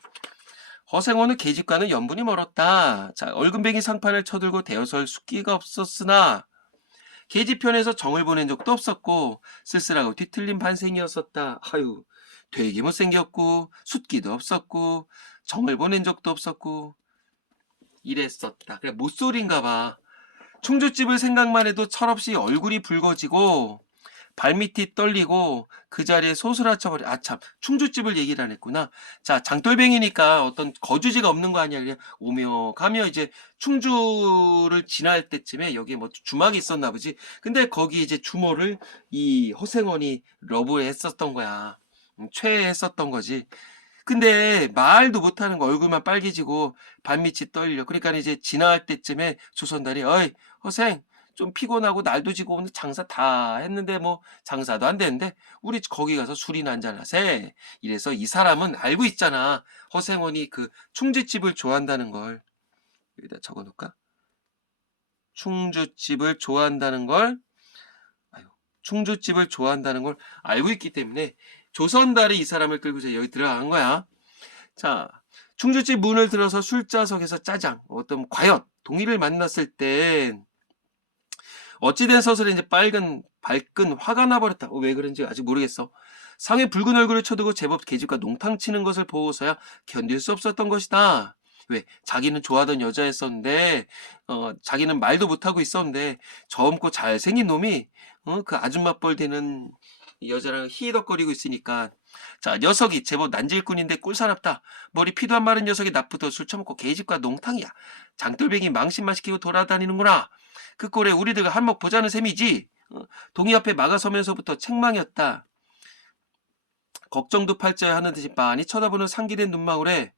허생원은 계집과는 연분이 멀었다. 자, 얼굴뱅이 상판을 쳐들고 대어설 숫기가 없었으나 계집편에서 정을 보낸 적도 없었고 쓸쓸하고 뒤틀린 반생이었었다. 아유, 되게 못생겼고 숫기도 없었고 정을 보낸 적도 없었고 이랬었다. 그래, 못소리인가 봐. 충주집을 생각만 해도 철없이 얼굴이 붉어지고 발밑이 떨리고 그 자리에 소스라쳐버려. 아, 참, 충주집을 얘기를 안 했구나. 자, 장돌뱅이니까 어떤 거주지가 없는 거 아니야. 그냥 오며 가며 이제 충주를 지날 때쯤에 여기에 뭐 주막이 있었나 보지. 근데 거기 이제 주모를 이 허생원이 러브했었던 거야. 최애했었던 거지. 근데 말도 못하는 거, 얼굴만 빨개지고 발밑이 떨려. 그러니까 이제 지나갈 때쯤에 조선달이 어이 허생 좀 피곤하고 날도 지고 오늘 장사 다 했는데 뭐 장사도 안 되는데 우리 거기 가서 술이나 한잔 하세. 이래서 이 사람은 알고 있잖아. 허생원이 그 충주집을 좋아한다는 걸. 여기다 적어놓을까? 충주집을 좋아한다는 걸, 아유, 충주집을 좋아한다는 걸 알고 있기 때문에 조선달이 이 사람을 끌고 여기 들어간 거야. 자, 충주집 문을 들어서 술자석에서 짜장, 어떤 과연 동의를 만났을 땐 어찌된 서술에 이제 밝은 화가 나버렸다. 왜 그런지 아직 모르겠어. 상의 붉은 얼굴을 쳐두고 제법 계집과 농탕 치는 것을 보고서야 견딜 수 없었던 것이다. 왜? 자기는 좋아하던 여자였었는데, 자기는 말도 못하고 있었는데, 젊고 잘생긴 놈이, 그 아줌마뻘 되는 여자랑 히덕거리고 있으니까, 자, 녀석이 제법 난질꾼인데 꿀사납다. 머리 피도 안 마른 녀석이 낮부터 술 처먹고 계집과 농탕이야. 장돌뱅이 망신만 시키고 돌아다니는구나. 그 꼴에 우리들과 한몫 보자는 셈이지. 동이 앞에 막아서면서부터 책망이었다. 걱정도 팔자야 하는 듯이 빤히 쳐다보는 상기된 눈망울에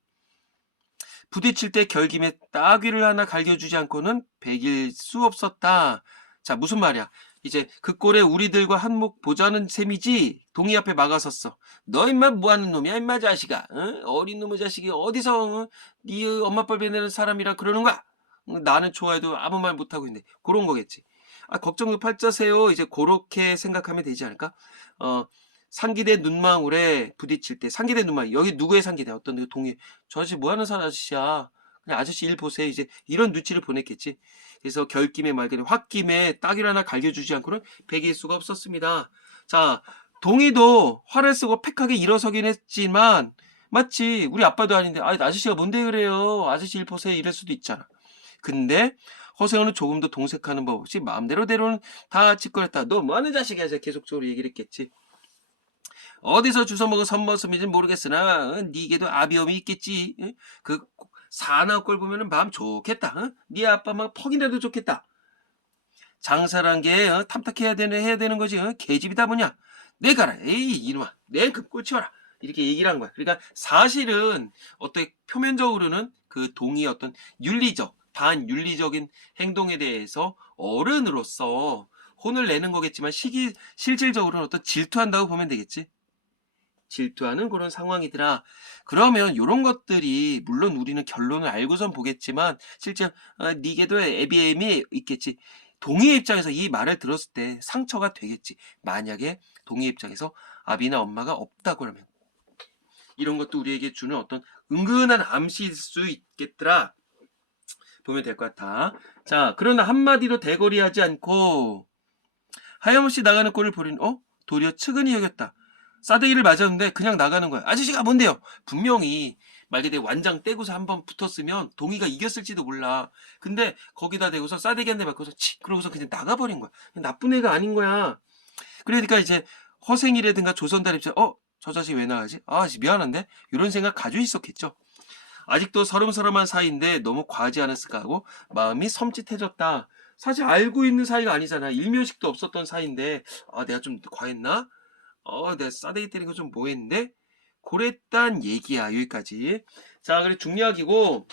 부딪힐 때 결김에 따귀를 하나 갈겨주지 않고는 배길 수 없었다. 자, 무슨 말이야? 이제 그 꼴에 우리들과 한몫 보자는 셈이지. 동이 앞에 막아섰어. 너 임마 뭐하는 놈이야 임마 자식아. 어린 놈의 자식이 어디서 네 엄마 뻘 베내는 사람이라 그러는 거야. 나는 좋아해도 아무 말 못하고 있는데 그런 거겠지. 아, 걱정도 팔자세요. 이제 그렇게 생각하면 되지 않을까? 상기된 눈망울에 부딪힐 때 상기된 눈망울 여기 누구의 상기대 어떤 동의 저 아저씨 뭐하는 아저씨야 그냥 아저씨 일 보세요 이제 이런 눈치를 보냈겠지. 그래서 결김에 말그는 홧김에 딱일 하나 갈겨주지 않고는 배길 수가 없었습니다. 자, 동의도 화를 쓰고 팩하게 일어서긴 했지만 맞지 우리 아빠도 아닌데 아 아저씨가 뭔데 그래요 아저씨 일 보세요 이럴 수도 있잖아. 근데 허세호는 조금 더 동색하는 법 없이 마음대로 대로는 다 짓거렸다. 너 뭐하는 자식이야 이제 계속적으로 얘기를 했겠지. 어디서 주워먹은 선머슴인지 모르겠으나 니게도 아비엄이 있겠지. 그 사나운 꼴 보면 마음 좋겠다. 네 아빠 막 퍽이라도 좋겠다. 장사란 게 탐탁해야 해야 되는 거지. 계집이다 뭐냐. 내가라. 에이 이놈아. 내그 꼴치워라. 이렇게 얘기를 한 거야. 그러니까 사실은 어떻게 표면적으로는 그 동의 어떤 윤리적 반윤리적인 행동에 대해서 어른으로서 혼을 내는 거겠지만 실질적으로는 어떤 질투한다고 보면 되겠지. 질투하는 그런 상황이더라. 그러면 이런 것들이 물론 우리는 결론을 알고선 보겠지만 실제 니게도 애비애미 있겠지. 동의의 입장에서 이 말을 들었을 때 상처가 되겠지. 만약에 동의의 입장에서 아비나 엄마가 없다고 하면 이런 것도 우리에게 주는 어떤 은근한 암시일 수 있겠더라. 보면 될 것 같아. 자, 그러나 한마디로 대거리하지 않고 하염없이 나가는 꼴을 보린 도리어 측은히 여겼다. 싸대기를 맞았는데 그냥 나가는 거야. 아저씨가 뭔데요? 분명히 말 그대로 완장 떼고서 한번 붙었으면 동의가 이겼을지도 몰라. 근데 거기다 대고서 싸대기 한 대 맞고서 그러고서 그냥 나가버린 거야. 나쁜 애가 아닌 거야. 그러니까 이제 허생이라든가 조선달 입장 저 자식 왜 나가지? 아, 미안한데? 이런 생각 가지고 있었겠죠. 아직도 서름서름한 사이인데 너무 과하지 않았을까 하고 마음이 섬찟해졌다. 사실 알고 있는 사이가 아니잖아. 일면식도 없었던 사이인데 아, 내가 좀 과했나? 내가 싸대기 때린 거 좀 뭐했는데? 그랬단 얘기야. 여기까지. 자, 그래 중요하기고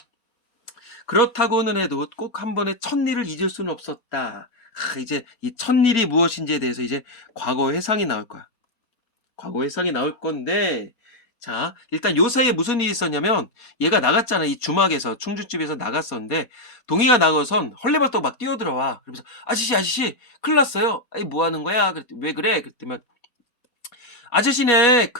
그렇다고는 해도 꼭 한 번에 첫일을 잊을 수는 없었다. 이제 이 첫일이 무엇인지에 대해서 이제 과거 회상이 나올 거야. 과거 회상이 나올 건데, 자, 일단 요 사이에 무슨 일이 있었냐면, 얘가 나갔잖아. 이 주막에서, 충주집에서 나갔었는데, 동희가 나가선 헐레벌떡 막 뛰어들어와. 그러면서, 아저씨, 큰일 났어요. 아이, 뭐 하는 거야? 그랬더니, 왜 그래? 그랬더니, 아저씨네,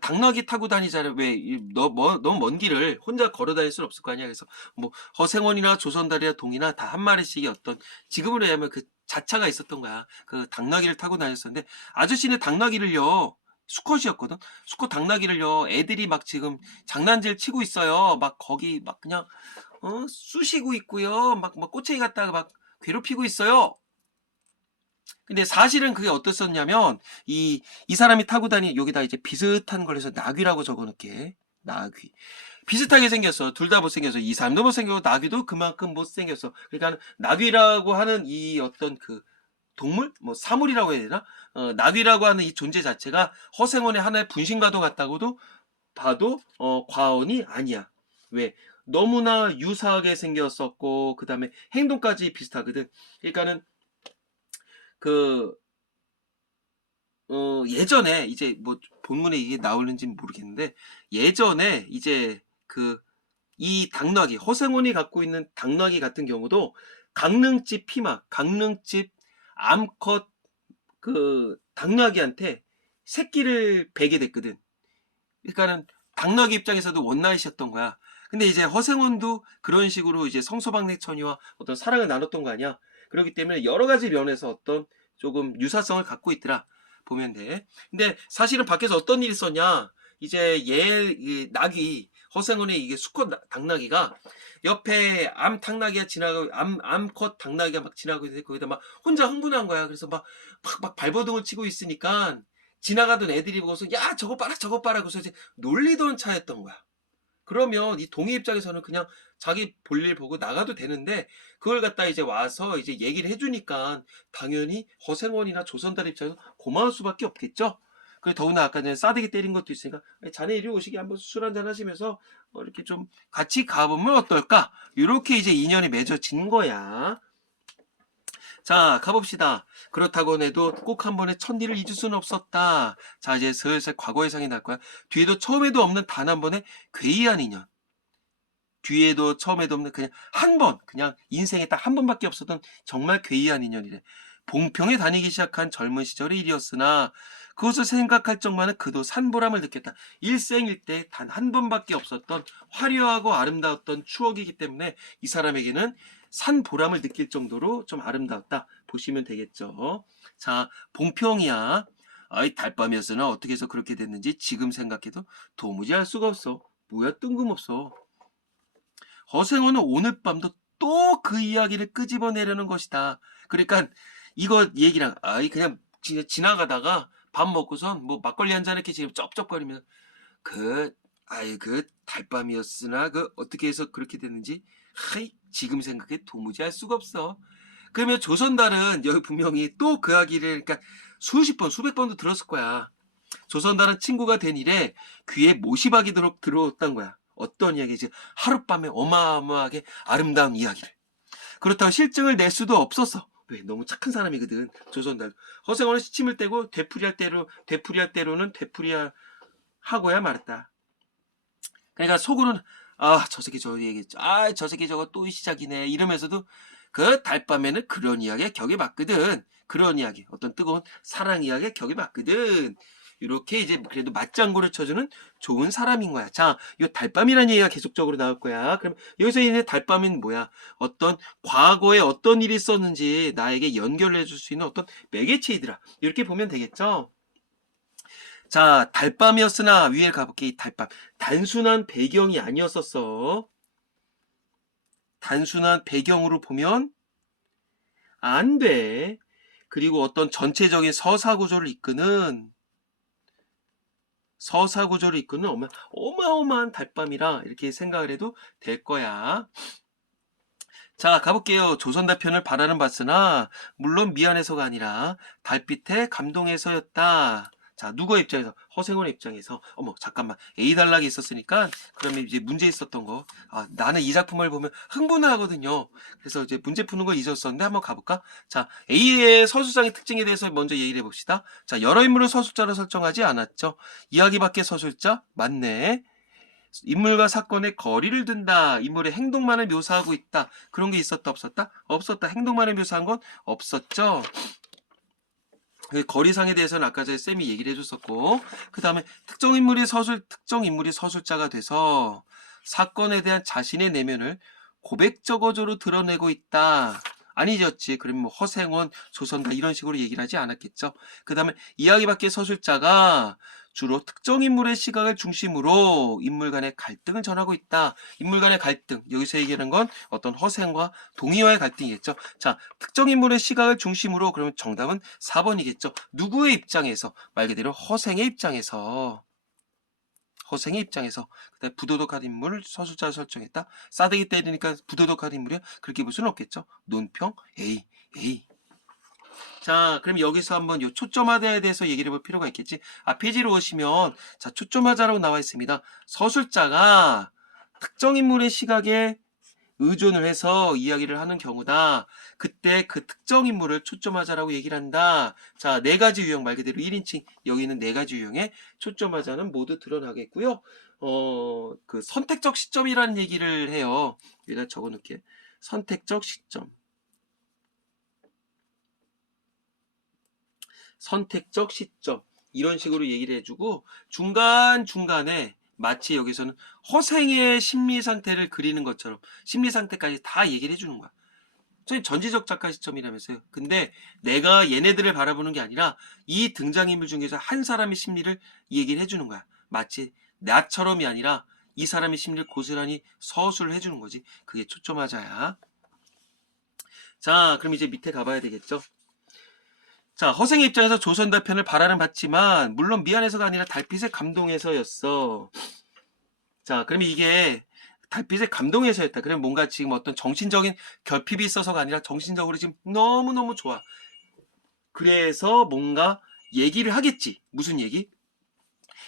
당나귀 타고 다니잖아. 왜, 너무 먼 길을 혼자 걸어 다닐 수는 없을 거 아니야. 그래서, 뭐, 허생원이나 조선다리나 동이나 다 한 마리씩의 어떤, 지금으로 얘기하면 그 자차가 있었던 거야. 그 당나귀를 타고 다녔었는데, 아저씨는 당나귀를요, 수컷이었거든? 수컷 당나귀를요, 애들이 막 지금 장난질 치고 있어요. 막 거기 막 그냥, 쑤시고 있고요. 막 꼬챙이 갖다가 막 괴롭히고 있어요. 근데 사실은 그게 어땠었냐면 이 사람이 타고 다니 여기다 이제 비슷한 걸 해서 나귀라고 적어놓게. 나귀 비슷하게 생겼어. 둘 다 못생겼어. 이 사람도 못생겼고 나귀도 그만큼 못생겼어. 그러니까 나귀라고 하는 이 어떤 그 동물 뭐 사물이라고 해야 되나, 나귀라고 하는 이 존재 자체가 허생원의 하나의 분신과도 같다고도 봐도 과언이 아니야. 왜? 너무나 유사하게 생겼었고 그 다음에 행동까지 비슷하거든. 그러니까는 그 예전에 이제 뭐 본문에 이게 나오는지 모르겠는데, 예전에 이제 이 당나귀 허생원이 갖고 있는 당나귀 같은 경우도 강릉집 피막, 강릉집 암컷 당나귀한테 새끼를 베게 됐거든. 그러니까는 당나귀 입장에서도 원나잇이었던 거야. 근데 이제 허생원도 그런 식으로 이제 성소방내처녀와 어떤 사랑을 나눴던 거 아니야. 그렇기 때문에 여러 가지 면에서 어떤 조금 유사성을 갖고 있더라 보면 돼. 근데 사실은 밖에서 어떤 일이 있었냐, 이제 이 낙이 허생원의 이게 수컷 당나귀가 옆에 암 당나귀가 지나가고 암컷 당나귀가 막 지나가고 있는데 거기다 막 혼자 흥분한 거야. 그래서 막 발버둥을 치고 있으니까 지나가던 애들이 보고서 야 저거 봐라 그래서 이제 놀리던 차였던 거야. 그러면 이 동해 입장에서는 그냥 자기 볼일 보고 나가도 되는데 그걸 갖다 이제 와서 이제 얘기를 해주니까 당연히 허생원이나 조선달 입장에서 고마울 수밖에 없겠죠. 그리고 더구나 아까 전에 싸대기 때린 것도 있으니까 자네 이리 오시게 한번 술 한잔 하시면서 이렇게 좀 같이 가보면 어떨까, 이렇게 이제 인연이 맺어진 거야. 자, 가봅시다. 그렇다고 해도 꼭 한 번에 첫일을 잊을 수는 없었다. 자, 이제 슬슬 과거 예상이 날 거야. 뒤에도 처음에도 없는 단 한 번의 괴이한 인연. 뒤에도 처음에도 없는 그냥 한 번, 그냥 인생에 딱 한 번밖에 없었던 정말 괴이한 인연이래. 봉평에 다니기 시작한 젊은 시절의 일이었으나 그것을 생각할 적만은 그도 산보람을 느꼈다. 일생일대 단 한 번밖에 없었던 화려하고 아름다웠던 추억이기 때문에 이 사람에게는 산보람을 느낄 정도로 좀 아름다웠다 보시면 되겠죠. 자, 봉평이야. 아이, 달밤이었으나 어떻게 해서 그렇게 됐는지 지금 생각해도 도무지 알 수가 없어. 뭐야, 뜬금없어. 허생원은 오늘 밤도 또 그 이야기를 끄집어내려는 것이다. 그러니까 이거 얘기랑 아이 그냥 지나가다가 밥 먹고선 뭐 막걸리 한 잔 이렇게 지금 쩝쩝거리면서 그 달밤이었으나 어떻게 해서 그렇게 됐는지 지금 생각해 도무지 알 수가 없어. 그러면 조선달은 여기 분명히 또 그 이야기를 그러니까 수십 번 수백 번도 들었을 거야. 조선달은 친구가 된 이래 귀에 못이 박이도록 들어왔단 거야. 어떤 이야기지? 하룻밤에 어마어마하게 아름다운 이야기를. 그렇다고 실증을 낼 수도 없었어. 왜? 너무 착한 사람이거든. 조선달. 허생원은 시침을 떼고 되풀이할 때로는 되풀이하고야 말았다. 그러니까 속으로는 저 새끼 저 얘기했죠. 저 새끼 저거 또 시작이네. 이러면서도 그 달밤에는 그런 이야기에 격이 맞거든. 그런 이야기, 어떤 뜨거운 사랑 이야기에 격이 맞거든. 이렇게 이제 그래도 맞장구를 쳐주는 좋은 사람인 거야. 자, 이 달밤이라는 얘기가 계속적으로 나올 거야. 그럼 여기서 있는 달밤은 뭐야? 어떤 과거에 어떤 일이 있었는지 나에게 연결해 줄 수 있는 어떤 매개체이더라. 이렇게 보면 되겠죠? 자, 달밤이었으나 위에 가볼게. 이 달밤. 단순한 배경이 아니었었어. 단순한 배경으로 보면 안 돼. 그리고 어떤 전체적인 서사 구조를 이끄는 서사 구조를 이끄는 어마어마한 달밤이라 이렇게 생각을 해도 될 거야. 자, 가볼게요. 조선달편을 바라는 봤으나 물론 미안해서가 아니라 달빛에 감동해서였다. 자, 누구의 입장에서? 허생원의 입장에서. 어머, 잠깐만. A 단락이 있었으니까 그러면 이제 문제 있었던 거. 아, 나는 이 작품을 보면 흥분을 하거든요. 그래서 이제 문제 푸는 걸 잊었었는데 한번 가볼까? 자, A의 서술상의 특징에 대해서 먼저 얘기를 해봅시다. 자, 여러 인물을 서술자로 설정하지 않았죠. 이야기 밖의 서술자? 맞네. 인물과 사건의 거리를 둔다. 인물의 행동만을 묘사하고 있다. 그런 게 있었다 없었다? 없었다. 행동만을 묘사한 건 없었죠. 그 거리상에 대해서는 아까 전에 쌤이 얘기를 해줬었고, 그 다음에 특정 인물이 서술자가 돼서 사건에 대한 자신의 내면을 고백적어조로 드러내고 있다. 아니졌지. 그럼 뭐 허생원, 조선다 이런 식으로 얘기를 하지 않았겠죠. 그 다음에 이야기 밖의 서술자가 주로 특정 인물의 시각을 중심으로 인물 간의 갈등을 전하고 있다. 인물 간의 갈등, 여기서 얘기하는 건 어떤 허생과 동의와의 갈등이겠죠. 자, 특정 인물의 시각을 중심으로 그러면 정답은 4번이겠죠. 누구의 입장에서? 말 그대로 허생의 입장에서. 그다음에 부도덕한 인물을 서술자로 설정했다. 싸대기 때리니까 부도덕한 인물이야? 그렇게 볼 수는 없겠죠. 논평 A. 자, 그럼 여기서 한번 요 초점화자에 대해서 얘기를 해볼 필요가 있겠지. 아, 페이지로 오시면 자, 초점화자라고 나와 있습니다. 서술자가 특정 인물의 시각에 의존을 해서 이야기를 하는 경우다. 그때 그 특정 인물을 초점하자라고 얘기를 한다. 자, 네 가지 유형 말 그대로 1인칭 여기 있는 네 가지 유형의 초점하자는 모두 드러나겠고요. 그 선택적 시점이라는 얘기를 해요. 여기다 적어 놓을게. 선택적 시점. 이런 식으로 얘기를 해주고 중간중간에 마치 여기서는 허생의 심리 상태를 그리는 것처럼 심리 상태까지 다 얘기를 해주는 거야. 전지적 작가 시점이라면서요. 근데 내가 얘네들을 바라보는 게 아니라 이 등장인물 중에서 한 사람의 심리를 얘기를 해주는 거야. 마치 나처럼이 아니라 이 사람의 심리를 고스란히 서술을 해주는 거지. 그게 초점하자야. 자, 그럼 이제 밑에 가봐야 되겠죠. 자, 허생의 입장에서 조선달편을 바라는 봤지만 물론 미안해서가 아니라 달빛에 감동해서였어. 자, 그러면 이게 달빛에 감동해서였다. 그러면 뭔가 지금 어떤 정신적인 결핍이 있어서가 아니라 정신적으로 지금 너무너무 좋아. 그래서 뭔가 얘기를 하겠지. 무슨 얘기?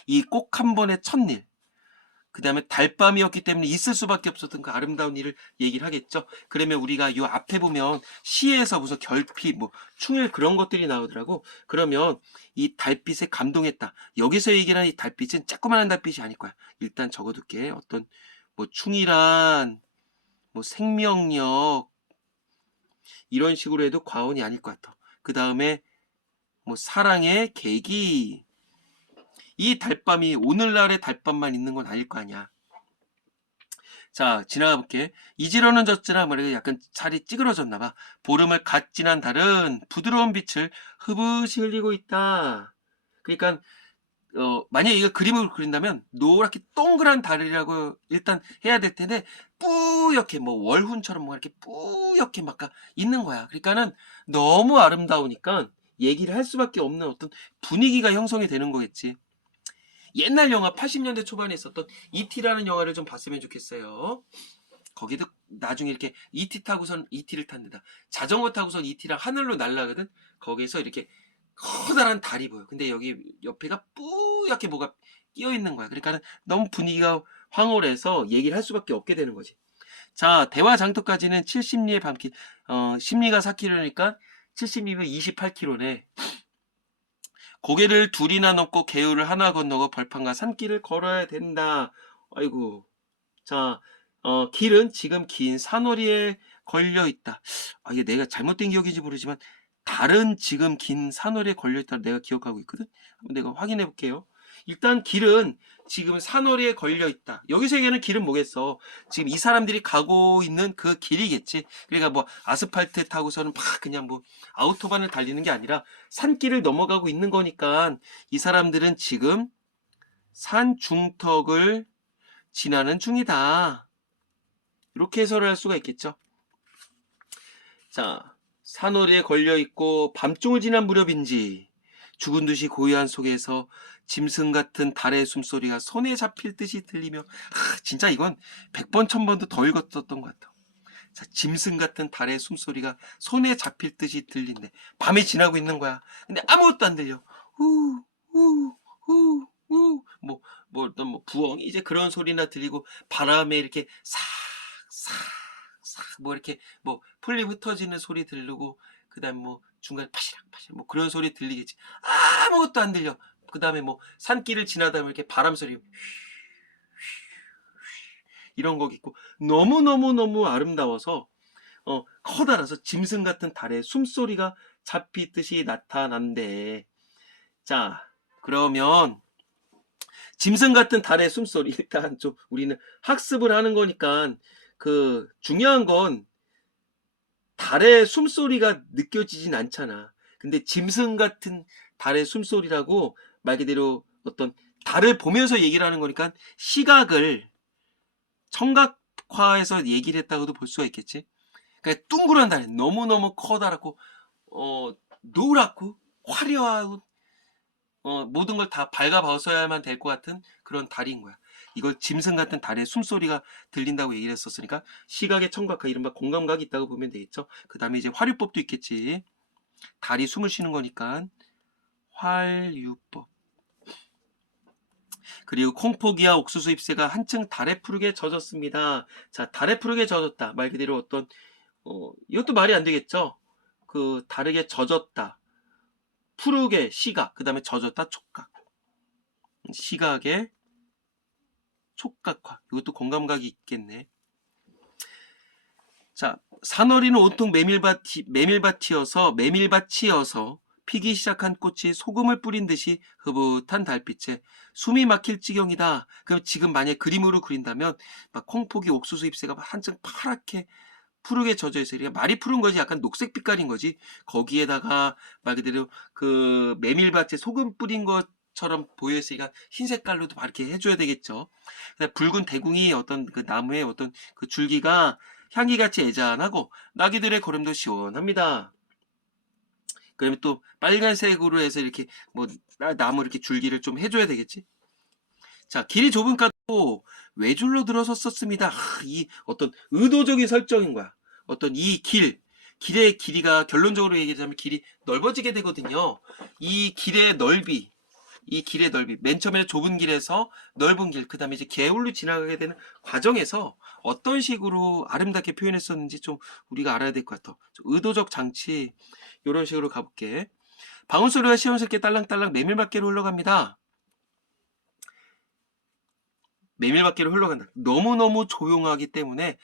이 꼭 한 번의 첫일. 그 다음에 달밤이었기 때문에 있을 수밖에 없었던 그 아름다운 일을 얘기를 하겠죠. 그러면 우리가 요 앞에 보면 시에서 무슨 결핍, 뭐 충일 그런 것들이 나오더라고. 그러면 이 달빛에 감동했다. 여기서 얘기하는 이 달빛은 조그마한 달빛이 아닐 거야. 일단 적어둘게. 어떤 뭐 충일한 뭐 생명력 이런 식으로 해도 과언이 아닐 것 같아. 그 다음에 뭐 사랑의 계기. 이 달밤이 오늘날의 달밤만 있는 건 아닐 거 아니야. 자, 지나가 볼게. 이지러는 젖지나 머리가 약간 살이 찌그러졌나 봐. 보름을 갓 지난 달은 부드러운 빛을 흐붓이 흘리고 있다. 그러니까 만약에 이거 그림을 그린다면 노랗게 동그란 달이라고 일단 해야 될 텐데 뿌옇게 뭐 월훈처럼 뭐 이렇게 뿌옇게 막 있는 거야. 그러니까는 너무 아름다우니까 얘기를 할 수밖에 없는 어떤 분위기가 형성이 되는 거겠지. 옛날 영화 80년대 초반에 있었던 E.T.라는 영화를 좀 봤으면 좋겠어요. 거기도 나중에 이렇게 E.T. 타고선 E.T.를 탄다. 자전거 타고선 E.T.랑 하늘로 날아가거든. 거기에서 이렇게 커다란 달이 보여. 근데 여기 옆에가 뿌옇게 뭐가 끼어 있는 거야. 그러니까 너무 분위기가 황홀해서 얘기를 할 수밖에 없게 되는 거지. 자, 대화 장터까지는 70리의 밤길. 심리가 4km니까 70리면 28km네. 고개를 둘이나 넘고 개울을 하나 건너고 벌판과 산길을 걸어야 된다. 아이고. 자, 길은 지금 긴 산허리에 걸려 있다. 아, 이게 내가 잘못된 기억인지 모르지만 달은 지금 긴 산허리에 걸려 있다고 내가 기억하고 있거든. 한번 내가 확인해 볼게요. 일단 길은 지금 산허리에 걸려 있다. 여기서 얘기하는 길은 뭐겠어? 지금 이 사람들이 가고 있는 그 길이겠지. 그러니까 뭐 아스팔트 타고서는 막 그냥 뭐 아우토반을 달리는 게 아니라 산길을 넘어가고 있는 거니까 이 사람들은 지금 산 중턱을 지나는 중이다. 이렇게 해설을 할 수가 있겠죠. 자, 산허리에 걸려 있고 밤중을 지난 무렵인지 죽은 듯이 고요한 속에서 짐승 같은 달의 숨소리가 손에 잡힐 듯이 들리며 진짜 이건 100번 1000번도 더 읽었었던 것 같아. 자, 짐승 같은 달의 숨소리가 손에 잡힐 듯이 들린대. 밤이 지나고 있는 거야. 근데 아무것도 안 들려. 어떤 부엉이 이제 그런 소리나 들리고 바람에 이렇게 싹 뭐 이렇게 뭐 풀잎 흩어지는 소리 들리고 그다음 뭐 중간에 파시락 뭐 그런 소리 들리겠지. 아무것도 안 들려. 그다음에 뭐 산길을 지나다 보면 이렇게 바람 소리 이런 거겠고 너무 아름다워서 커다라서 짐승 같은 달의 숨소리가 잡히듯이 나타난대. 자, 그러면 짐승 같은 달의 숨소리 일단 좀 우리는 학습을 하는 거니까 그 중요한 건 달의 숨소리가 느껴지진 않잖아. 근데 짐승 같은 달의 숨소리라고 말 그대로 어떤 달을 보면서 얘기를 하는 거니까 시각을 청각화해서 얘기를 했다고도 볼 수가 있겠지. 그러니까 둥그런 달, 너무너무 커다랗고 노랗고 화려하고 모든 걸 다 밝아 벗어야만 될 것 같은 그런 달인 거야. 이걸 짐승 같은 달의 숨소리가 들린다고 얘기를 했었으니까 시각의 청각과 이른바 공감각이 있다고 보면 되겠죠. 그 다음에 이제 활유법도 있겠지. 달이 숨을 쉬는 거니까 활유법. 그리고 콩포기와 옥수수 잎새가 한층 달에 푸르게 젖었습니다. 자, 달에 푸르게 젖었다. 말 그대로 어떤 이것도 말이 안 되겠죠. 그 다르게 젖었다. 푸르게 시각, 그 다음에 젖었다 촉각. 시각의 촉각화. 이것도 공감각이 있겠네. 자, 산허리는 온통 메밀밭이어서 피기 시작한 꽃이 소금을 뿌린 듯이 흐뭇한 달빛에 숨이 막힐 지경이다. 그럼 지금 만약 그림으로 그린다면 막 콩포기 옥수수 잎새가 한층 파랗게 푸르게 젖어 있어요. 그러니까 말이 푸른 거지, 약간 녹색 빛깔인 거지. 거기에다가 말 그대로 그 메밀밭에 소금 뿌린 것처럼 보여 있으니까 흰 색깔로도 이렇게 해줘야 되겠죠. 붉은 대궁이 어떤 그 나무의 어떤 그 줄기가 향기같이 애잔하고 나귀들의 걸음도 시원합니다. 그러면 또 빨간색으로 해서 이렇게 뭐 나무 이렇게 줄기를 좀 해줘야 되겠지. 자, 길이 좁은 까도 외줄로 들어서 썼습니다. 이 어떤 의도적인 설정인 거야. 어떤 이 길의 길이가 결론적으로 얘기하자면 길이 넓어지게 되거든요. 이 길의 넓이, 맨 처음에 좁은 길에서 넓은 길, 그 다음에 이제 개울로 지나가게 되는 과정에서 어떤 식으로 아름답게 표현했었는지 좀 우리가 알아야 될 것 같아. 의도적 장치, 이런 식으로 가볼게. 방울소리가 시원스럽게 딸랑딸랑 메밀밭계로 흘러갑니다. 메밀밭계로 흘러간다. 너무너무 조용하기 때문에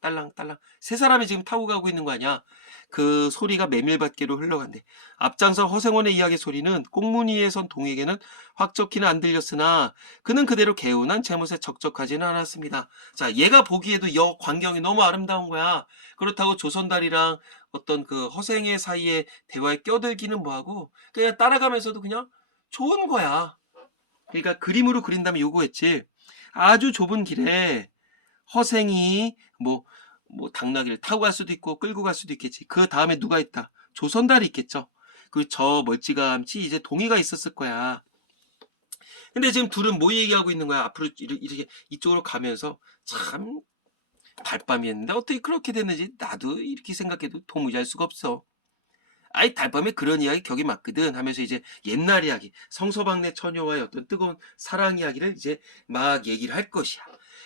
딸랑딸랑 세 사람이 지금 타고 가고 있는 거 아니야. 그 소리가 메밀밭계로 흘러간대. 앞장서 허생원의 이야기 소리는 꽁무니에 선 동에게는 확적히는 안 들렸으나 그는 그대로 개운한 제못에 적적하지는 않았습니다. 자, 얘가 보기에도 여 광경이 너무 아름다운 거야. 그렇다고 조선달이랑 어떤 그 허생의 사이에 대화에 껴들기는 뭐하고 그냥 따라가면서도 그냥 좋은 거야. 그러니까 그림으로 그린다면 요거였지. 아주 좁은 길에 허생이 뭐 당나귀를 타고 갈 수도 있고 끌고 갈 수도 있겠지. 그 다음에 누가 있다? 조선달이 있겠죠. 그 저 멀찌감치 이제 동이가 있었을 거야. 근데 지금 둘은 뭐 얘기하고 있는 거야? 앞으로 이렇게 이쪽으로 가면서 참 달밤이었는데 어떻게 그렇게 됐는지 나도 이렇게 생각해도 도무지 알 수가 없어. 아이 달밤에 그런 이야기 격이 맞거든 하면서 이제 옛날 이야기 성서방네 처녀와의 어떤 뜨거운 사랑 이야기를 이제 막 얘기를 할 것이야.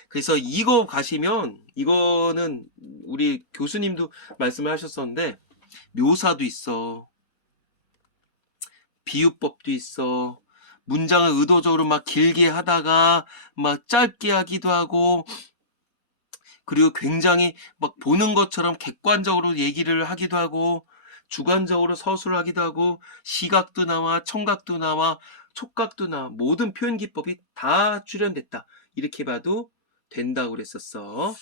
그래서 이거 가시면 이거는 우리 교수님도 말씀을 하셨었는데 묘사도 있어, 비유법도 있어, 문장을 의도적으로 막 길게 하다가 막 짧게 하기도 하고, 그리고 굉장히 막 보는 것처럼 객관적으로 얘기를 하기도 하고 주관적으로 서술을 하기도 하고 시각도 나와 청각도 나와 촉각도 나와 모든 표현 기법이 다 출연됐다. 이렇게 봐도 된다고 그랬었어.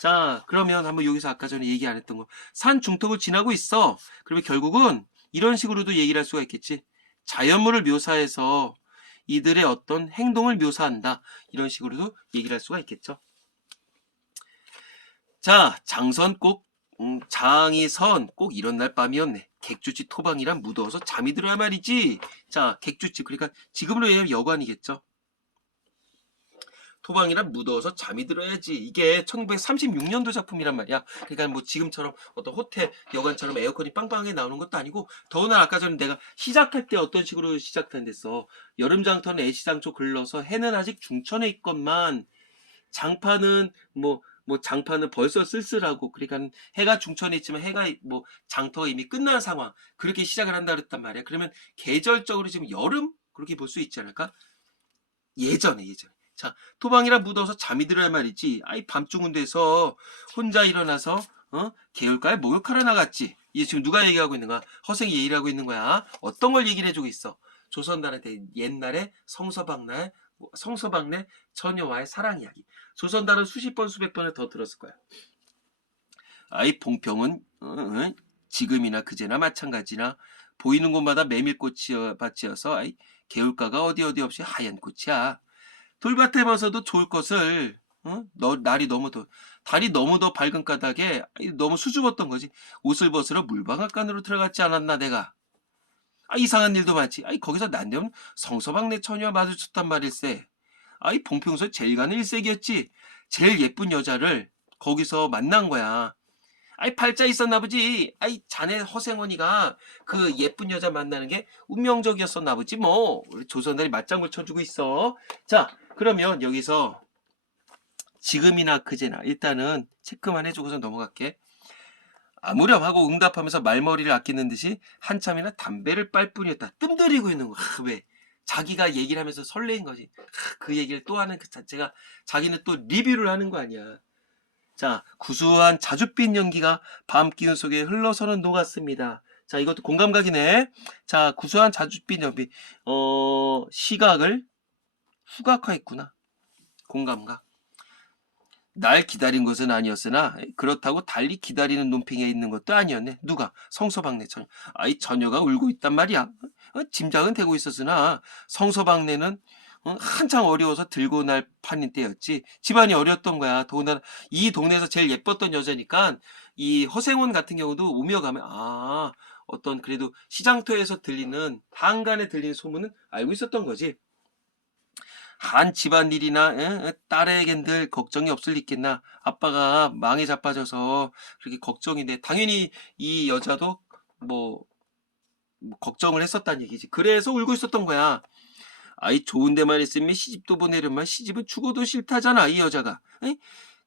자, 그러면 한번 여기서 아까 전에 얘기 안 했던 거 산 중턱을 지나고 있어. 그러면 결국은 이런 식으로도 얘기를 할 수가 있겠지. 자연물을 묘사해서 이들의 어떤 행동을 묘사한다. 이런 식으로도 얘기를 할 수가 있겠죠. 자, 장선 꼭 장이 선 꼭 이런 날 밤이었네. 객주치 토방이란 무더워서 잠이 들어야 말이지. 자, 객주치. 그러니까 지금으로 얘기하면 여관이겠죠. 토방이란 무더워서 잠이 들어야지. 이게 1936년도 작품이란 말이야. 그러니까 뭐 지금처럼 어떤 호텔, 여관처럼 에어컨이 빵빵하게 나오는 것도 아니고, 더구나 아까 전에 내가 시작할 때 어떤 식으로 시작한댔어. 여름장터는 애시장초 글러서 해는 아직 중천에 있건만 장판은 장판은 벌써 쓸쓸하고, 그러니까 해가 중천에 있지만 해가 뭐 장터가 이미 끝난 상황, 그렇게 시작을 한다 그랬단 말이야. 그러면 계절적으로 지금 여름 그렇게 볼 수 있지 않을까? 예전에. 자, 토방이라 묻어서 잠이 들어야 말이지. 아이 밤중은 돼서 혼자 일어나서 개울가에 목욕하러 나갔지. 이게 지금 누가 얘기하고 있는 거야? 허생이 얘기를 하고 있는 거야. 어떤 걸 얘기를 해주고 있어? 조선달한테 옛날에 성서박내 처녀와의 사랑 이야기. 조선달은 수십 번 수백 번을 더 들었을 거야. 아이 봉평은 지금이나 그제나 마찬가지나 보이는 곳마다 메밀꽃이어서 아이 개울가가 어디 없이 하얀 꽃이야. 돌밭에 벗어도 좋을 것을 달이 너무 더 밝은 까닭에 너무 수줍었던 거지. 옷을 벗으러 물방앗간으로 들어갔지 않았나 내가. 이상한 일도 많지. 거기서 난데없는 성서방네 처녀와 마주쳤단 말일세. 봉평소 제일 가는 일색이었지. 제일 예쁜 여자를 거기서 만난 거야. 팔자 있었나 보지. 자네 허생원이가 그 예쁜 여자 만나는 게 운명적이었었나 보지 뭐. 우리 조선달이 맞장구 쳐주고 있어. 자, 그러면 여기서 지금이나 그제나 일단은 체크만 해주고서 넘어갈게. 아무렴하고 응답하면서 말머리를 아끼는 듯이 한참이나 담배를 빨 뿐이었다. 뜸들이고 있는 거야. 왜? 자기가 얘기를 하면서 설레인 거지. 그 얘기를 또 하는 그 자체가 자기는 또 리뷰를 하는 거 아니야. 자, 구수한 자줏빛 연기가 밤 기운 속에 흘러서는 녹았습니다. 자, 이것도 공감각이네. 자, 구수한 자줏빛 연기. 시각을 후각화했구나. 공감각. 날 기다린 것은 아니었으나 그렇다고 달리 기다리는 논팽이에 있는 것도 아니었네. 누가? 성서방네 처녀. 처녀가 울고 있단 말이야. 짐작은 되고 있었으나 성서방네는 한창 어려워서 들고 날 판인 때였지. 집안이 어렸던 거야. 더군다나 이 동네에서 제일 예뻤던 여자니까 이 허생원 같은 경우도 오며 가면 어떤 그래도 시장터에서 들리는 한간에 들리는 소문은 알고 있었던 거지. 한 집안일이나 딸에겐들 걱정이 없을 리겠나. 아빠가 망에 자빠져서 그렇게 걱정인데 당연히 이 여자도 뭐 걱정을 했었다는 얘기지. 그래서 울고 있었던 거야. 좋은 데만 있으면 시집도 보내려면 시집은 죽어도 싫다잖아 이 여자가.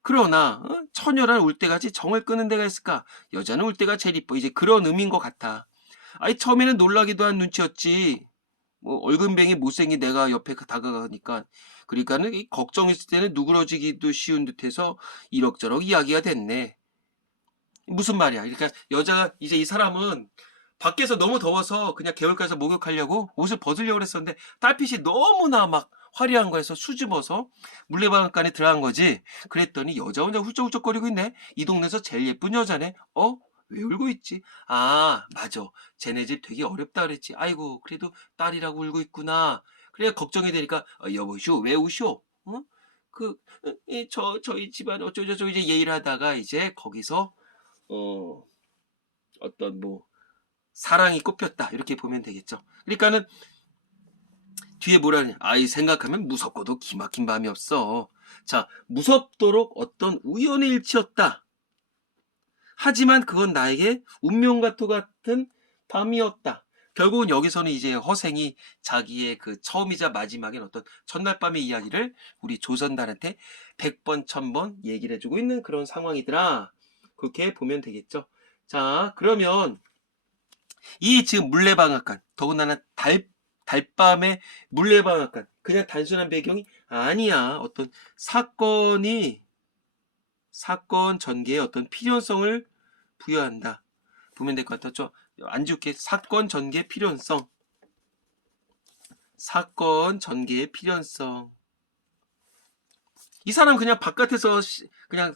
그러나 처녀란 울 때같이 정을 끄는 데가 있을까? 여자는 울 때가 제일 이뻐. 이제 그런 의미인 것 같아. 처음에는 놀라기도 한 눈치였지. 얼굴뱅이 못생긴 내가 옆에 다가가니까. 그러니까는 이 걱정했을 때는 누그러지기도 쉬운 듯해서 이럭저럭 이야기가 됐네. 무슨 말이야? 그러니까 여자가 이제 이 사람은 밖에서 너무 더워서 그냥 개울가에서 목욕하려고 옷을 벗으려고 했었는데 딸빛이 너무나 막 화려한 거에서 수줍어서 물레방앗간에 들어간 거지. 그랬더니 여자 혼자 훌쩍훌쩍거리고 있네. 이 동네에서 제일 예쁜 여자네. 왜 울고 있지? 맞아. 쟤네 집 되게 어렵다 그랬지. 아이고, 그래도 딸이라고 울고 있구나. 그래, 걱정이 되니까, 여보시오, 왜 우시오? 저희 집안 어쩌저쩌고 이제 얘기를 하다가 이제 거기서, 어떤 사랑이 꼽혔다. 이렇게 보면 되겠죠. 그러니까는, 뒤에 뭐라 하냐. 생각하면 무섭고도 기막힌 밤이 없어. 자, 무섭도록 어떤 우연의 일치였다. 하지만 그건 나에게 운명과 같은 밤이었다. 결국은 여기서는 이제 허생이 자기의 그 처음이자 마지막인 어떤 첫날 밤의 이야기를 우리 조선달한테 100번, 1000번 얘기를 해주고 있는 그런 상황이더라. 그렇게 보면 되겠죠. 자, 그러면 이 지금 물레방앗간, 더군다나 달밤의 물레방앗간, 그냥 단순한 배경이 아니야. 어떤 사건 전개에 어떤 필요성을 부여한다. 보면 될 것 같아. 안 지울게. 사건 전개의 필요성. 사건 전개의 필요성. 이 사람 그냥 바깥에서 그냥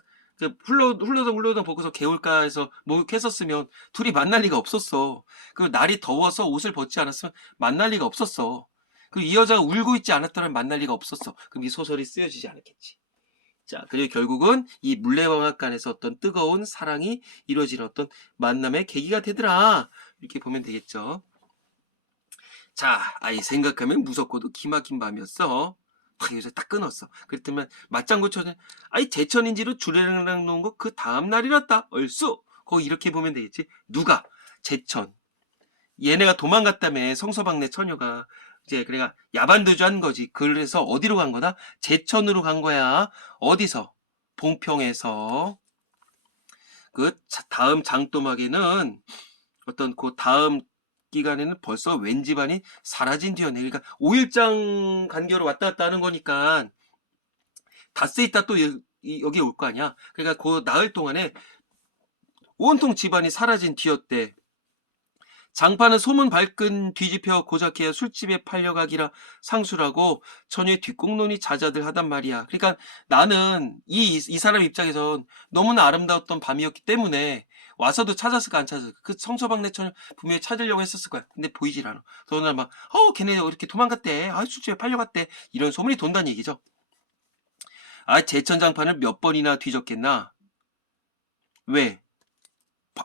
훌러덩 보고서 개울가에서 목욕했었으면 둘이 만날 리가 없었어. 그리고 날이 더워서 옷을 벗지 않았으면 만날 리가 없었어. 그리고 이 여자가 울고 있지 않았다면 만날 리가 없었어. 그럼 이 소설이 쓰여지지 않았겠지. 자, 그리고 결국은 이 물레방앗간에서 어떤 뜨거운 사랑이 이루어지는 어떤 만남의 계기가 되더라. 이렇게 보면 되겠죠. 자, 아이 생각하면 무섭고도 기막힌 밤이었어. 여기서 딱 끊었어. 그랬더니 맞장구 쳐서 아이 제천인지로 주례랑 놓은 거 그 다음 날이었다. 얼쑤. 거기 이렇게 보면 되겠지. 누가? 제천. 얘네가 도망갔다며 성서방네 처녀가. 이제 그래가 야반도주 한 거지. 그래서 어디로 간 거다? 제천으로 간 거야. 어디서? 봉평에서. 그 다음 장도막에는 어떤 그 다음 기간에는 벌써 웬 집안이 사라진 뒤였네. 그러니까 5일장 간격으로 왔다 갔다 하는 거니까 닷새 있다 또 여기 올 거 아니야. 그러니까 그 나흘 동안에 온통 집안이 사라진 뒤였대. 장파는 소문 발끈 뒤집혀 고작해야 술집에 팔려가기라 상수라고 처녀의 뒷공론이 자자들 하단 말이야. 그러니까 나는 이 사람 입장에선 너무나 아름다웠던 밤이었기 때문에 와서도 찾았을까 안 찾았을까. 그 성서방네 처녀 분명히 찾으려고 했었을 거야. 근데 보이질 않아. 더군다나 막 걔네 이렇게 도망갔대. 술집에 팔려갔대. 이런 소문이 돈다는 얘기죠. 제천장판을 몇 번이나 뒤졌겠나. 왜?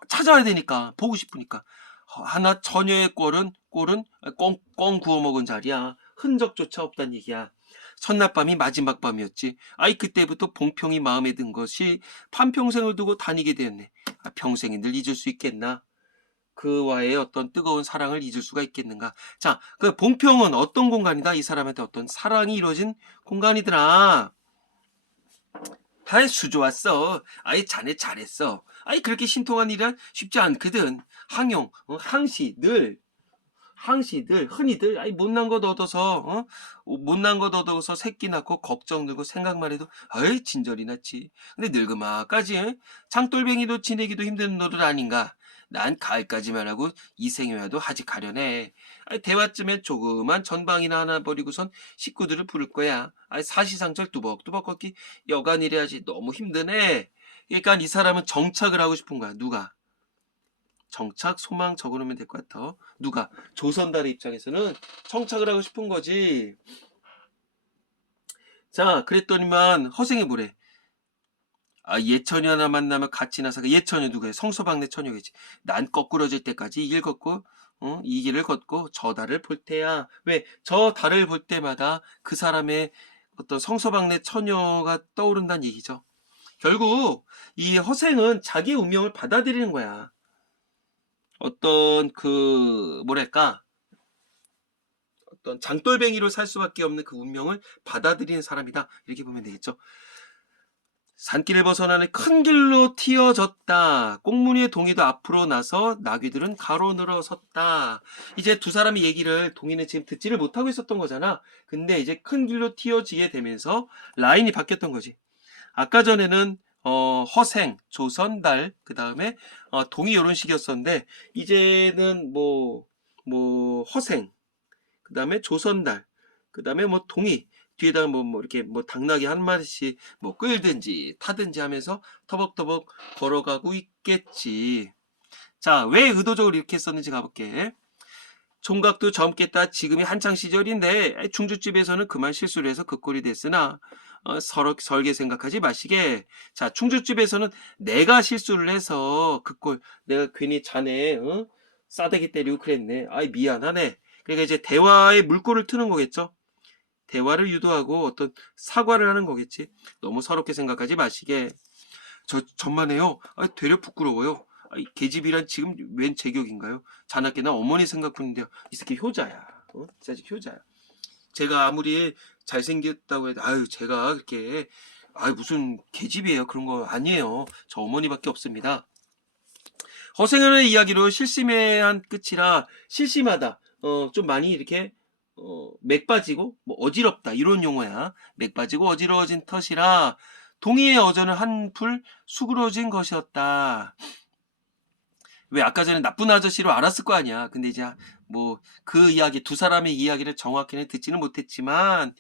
찾아야 되니까. 보고 싶으니까. 하나 처녀의 꼴은 꽁 구워 먹은 자리야. 흔적조차 없단 얘기야. 첫날 밤이 마지막 밤이었지. 그때부터 봉평이 마음에 든 것이 반평생을 두고 다니게 되었네. 평생이 늘 잊을 수 있겠나? 그와의 어떤 뜨거운 사랑을 잊을 수가 있겠는가? 자, 그 봉평은 어떤 공간이다? 이 사람한테 어떤 사랑이 이루어진 공간이더라. 수좋았어. 자네 잘했어. 그렇게 신통한 일은 쉽지 않거든. 항용, 항시들, 흔히들, 못난 것 얻어서, 못난 것 얻어서 새끼 낳고 걱정 들고 생각만 해도, 진절이 났지. 근데 늙으마까지, 장돌뱅이도 지내기도 힘든 노릇 아닌가. 난 가을까지만 하고 이생여야도 하직 가려네. 대화쯤에 조그만 전방이나 하나 버리고선 식구들을 부를 거야. 사시상철 뚜벅뚜벅 걷기 여간 이래야지 너무 힘드네. 그러니까 이 사람은 정착을 하고 싶은 거야. 누가? 정착, 소망 적어놓으면 될 것 같아. 누가? 조선달의 입장에서는 정착을 하고 싶은 거지. 자, 그랬더니만 허생이 뭐래? 예처녀 하나 만나면 같이 나서가. 예처녀 누구야? 성서방네 처녀겠지. 난 거꾸러질 때까지 이 길 걷고 이 길을 걷고 저 달을 볼 테야. 왜? 저 달을 볼 때마다 그 사람의 어떤 성서방네 처녀가 떠오른다는 얘기죠. 결국 이 허생은 자기의 운명을 받아들이는 거야. 어떤 뭐랄까 어떤 장돌뱅이로 살 수밖에 없는 그 운명을 받아들이는 사람이다. 이렇게 보면 되겠죠. 산길을 벗어나는 큰 길로 튀어졌다. 꽁무니의 동이도 앞으로 나서 나귀들은 가로 늘어섰다. 이제 두 사람의 얘기를 동이는 지금 듣지를 못하고 있었던 거잖아. 근데 이제 큰 길로 튀어지게 되면서 라인이 바뀌었던 거지. 아까 전에는 허생, 조선달, 그 다음에 동이 이런 식이었었는데 이제는 허생, 그 다음에 조선달, 그 다음에 동이 뒤에다가 이렇게 당나귀 한 마리씩 끌든지 타든지 하면서 터벅터벅 걸어가고 있겠지. 자, 왜 의도적으로 이렇게 했었는지 가볼게. 총각도 젊겠다. 지금이 한창 시절인데 충주집에서는 그만 실수를 해서 그 꼴이 됐으나 설게 생각하지 마시게. 자, 충주집에서는 내가 실수를 해서 그 꼴, 내가 괜히 자네 싸대기 때리고 그랬네. 미안하네. 그러니까 이제 대화의 물꼬를 트는 거겠죠. 대화를 유도하고 어떤 사과를 하는 거겠지. 너무 서럽게 생각하지 마시게. 전만해요. 되려 부끄러워요. 계집이란 지금 웬 제격인가요? 자나깨 나 어머니 생각뿐인데요. 이 새끼 효자야. 진짜 효자야. 제가 아무리 잘생겼다고 해도 제가 그렇게 무슨 계집이에요. 그런 거 아니에요. 저 어머니밖에 없습니다. 허생현의 이야기로 실심의 끝이라 실심하다. 좀 많이 이렇게 맥 빠지고 어지럽다 이런 용어야. 맥 빠지고 어지러워진 터이라 동의의 어전은 한풀 수그러진 것이었다. 왜 아까 전에 나쁜 아저씨로 알았을 거 아니야. 근데 이제 그 이야기 두 사람의 이야기를 정확히는 듣지는 못했지만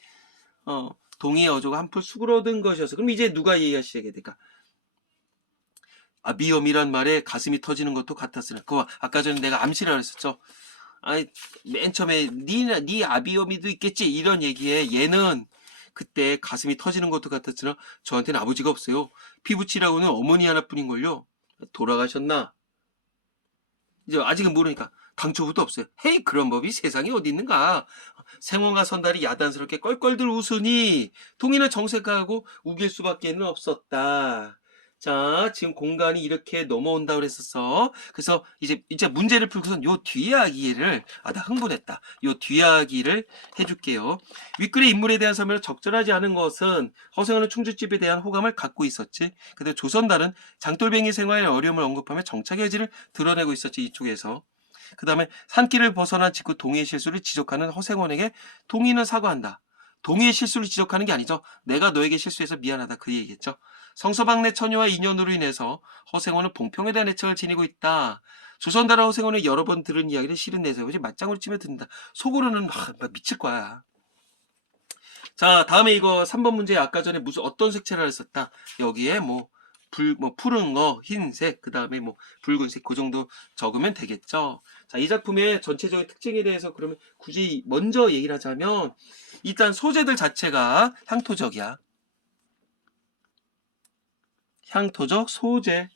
동의의 어조가 한풀 수그러든 것이었어. 그럼 이제 누가 얘기가 시작해야 될까? 아비엄이란 말에 가슴이 터지는 것도 같았으나 그거 아까 전에 내가 암시라고 했었죠. 맨 처음에 네 아비엄이도 있겠지 이런 얘기에 얘는 그때 가슴이 터지는 것도 같았으나 저한테는 아버지가 없어요. 피부치라고는 어머니 하나뿐인걸요. 돌아가셨나? 이제 아직은 모르니까 당초부터 없어요. 헤이, 그런 법이 세상에 어디 있는가? 생원과 선달이 야단스럽게 껄껄들 웃으니 통이는 정색하고 우길 수밖에는 없었다. 자, 지금 공간이 이렇게 넘어온다 그랬었어. 그래서 이제 문제를 풀고선 요 뒤이야기를, 나 흥분했다. 요 뒤이야기를 해줄게요. 윗글의 인물에 대한 설명을 적절하지 않은 것은 허생원은 충주집에 대한 호감을 갖고 있었지. 근데 조선달은 장돌뱅이 생활의 어려움을 언급하며 정착의 의지를 드러내고 있었지, 이쪽에서. 그 다음에 산길을 벗어난 직후 동의의 실수를 지적하는 허생원에게 동의는 사과한다. 동의의 실수를 지적하는 게 아니죠. 내가 너에게 실수해서 미안하다, 그 얘기겠죠. 성서방내 처녀와 인연으로 인해서 허생원은 봉평에 대한 애착을 지니고 있다. 조선달아 허생원은 여러 번 들은 이야기를 실은 내세우지 맞장구를 치며 듣는다. 속으로는 미칠 거야. 자, 다음에 이거 3번 문제 아까 전에 무슨 어떤 색채를 썼다. 여기에 푸른 거, 흰색, 그 다음에 붉은색, 그 정도 적으면 되겠죠. 자, 이 작품의 전체적인 특징에 대해서 그러면 굳이 먼저 얘기를 하자면, 일단 소재들 자체가 향토적이야. 향토적 소재.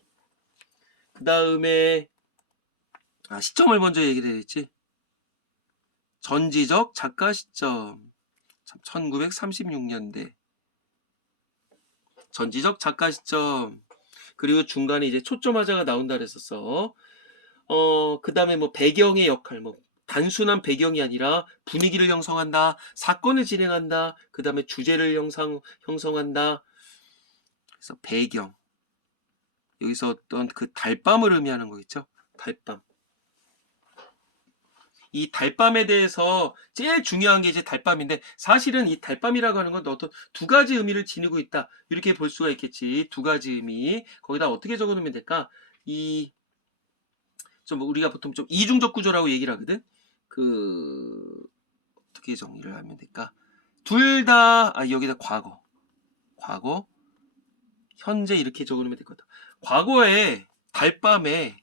그 다음에, 시점을 먼저 얘기를 했지. 전지적 작가 시점. 1936년대. 전지적 작가 시점. 그리고 중간에 이제 초점화자가 나온다 그랬었어. 그 다음에 배경의 역할, 단순한 배경이 아니라 분위기를 형성한다, 사건을 진행한다, 그 다음에 주제를 형성한다. 그래서 배경. 여기서 어떤 그 달밤을 의미하는 거겠죠? 달밤. 이 달밤에 대해서 제일 중요한 게 이제 달밤인데, 사실은 이 달밤이라고 하는 건 어떤 두 가지 의미를 지니고 있다, 이렇게 볼 수가 있겠지. 두 가지 의미. 거기다 어떻게 적어놓으면 될까? 좀 우리가 보통 좀 이중적 구조라고 얘기를 하거든. 어떻게 정리를 하면 될까? 둘 다, 여기다 과거, 현재 이렇게 적어놓으면 될 것 같아. 과거에 달밤에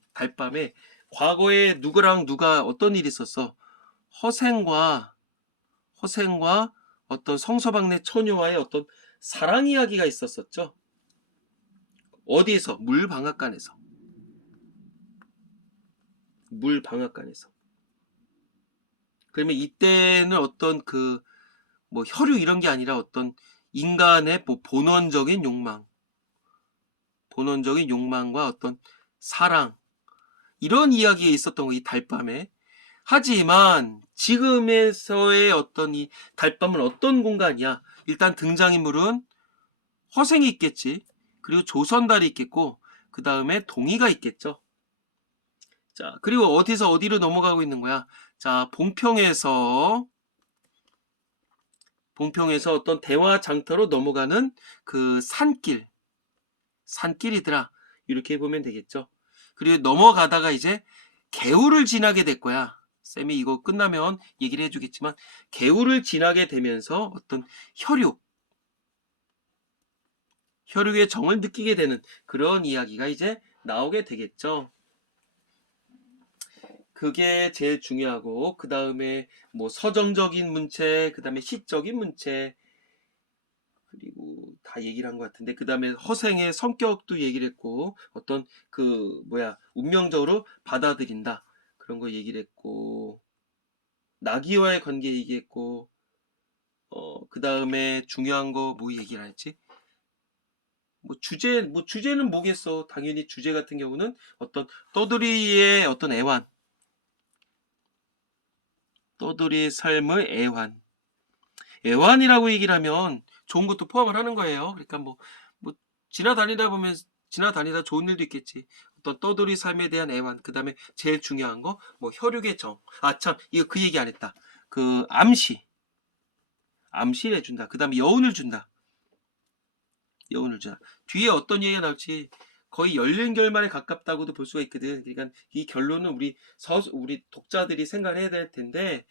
과거에 누구랑 누가 어떤 일이 있었어? 허생과 어떤 성서방네 처녀와의 어떤 사랑 이야기가 있었었죠. 어디에서? 물방앗간에서. 그러면 이때는 어떤 혈유 이런 게 아니라 어떤 인간의 본원적인 욕망과 어떤 사랑, 이런 이야기에 있었던 거, 이 달밤에. 하지만 지금에서의 어떤 이 달밤은 어떤 공간이야? 일단 등장인물은 허생이 있겠지. 그리고 조선달이 있겠고, 그 다음에 동의가 있겠죠. 자, 그리고 어디서 어디로 넘어가고 있는 거야? 자, 봉평에서 어떤 대화 장터로 넘어가는 그 산길이더라. 이렇게 보면 되겠죠. 그리고 넘어가다가 이제 개울을 지나게 될 거야. 쌤이 이거 끝나면 얘기를 해주겠지만, 개울을 지나게 되면서 어떤 혈육의 정을 느끼게 되는 그런 이야기가 이제 나오게 되겠죠. 그게 제일 중요하고, 그 다음에 서정적인 문체, 그 다음에 시적인 문체, 그리고 다 얘기를 한 것 같은데, 그 다음에 허생의 성격도 얘기를 했고, 어떤 운명적으로 받아들인다, 그런 거 얘기를 했고, 나귀와의 관계 얘기했고, 그 다음에 중요한 거 얘기를 했지? 주제는 뭐겠어? 당연히 주제 같은 경우는 어떤 떠돌이의 어떤 떠돌이의 삶의 애환이라고 얘기를 하면 좋은 것도 포함을 하는 거예요. 그러니까 지나다니다 좋은 일도 있겠지. 어떤 떠돌이 삶에 대한 애환, 그 다음에 제일 중요한 거 혈육의 정. 참, 이거 그 얘기 안 했다. 암시를 해준다. 그 다음에 여운을 준다. 뒤에 어떤 얘기가 나올지 거의 열린 결말에 가깝다고도 볼 수가 있거든. 그러니까 이 결론은 우리 독자들이 생각을 해야 될 텐데,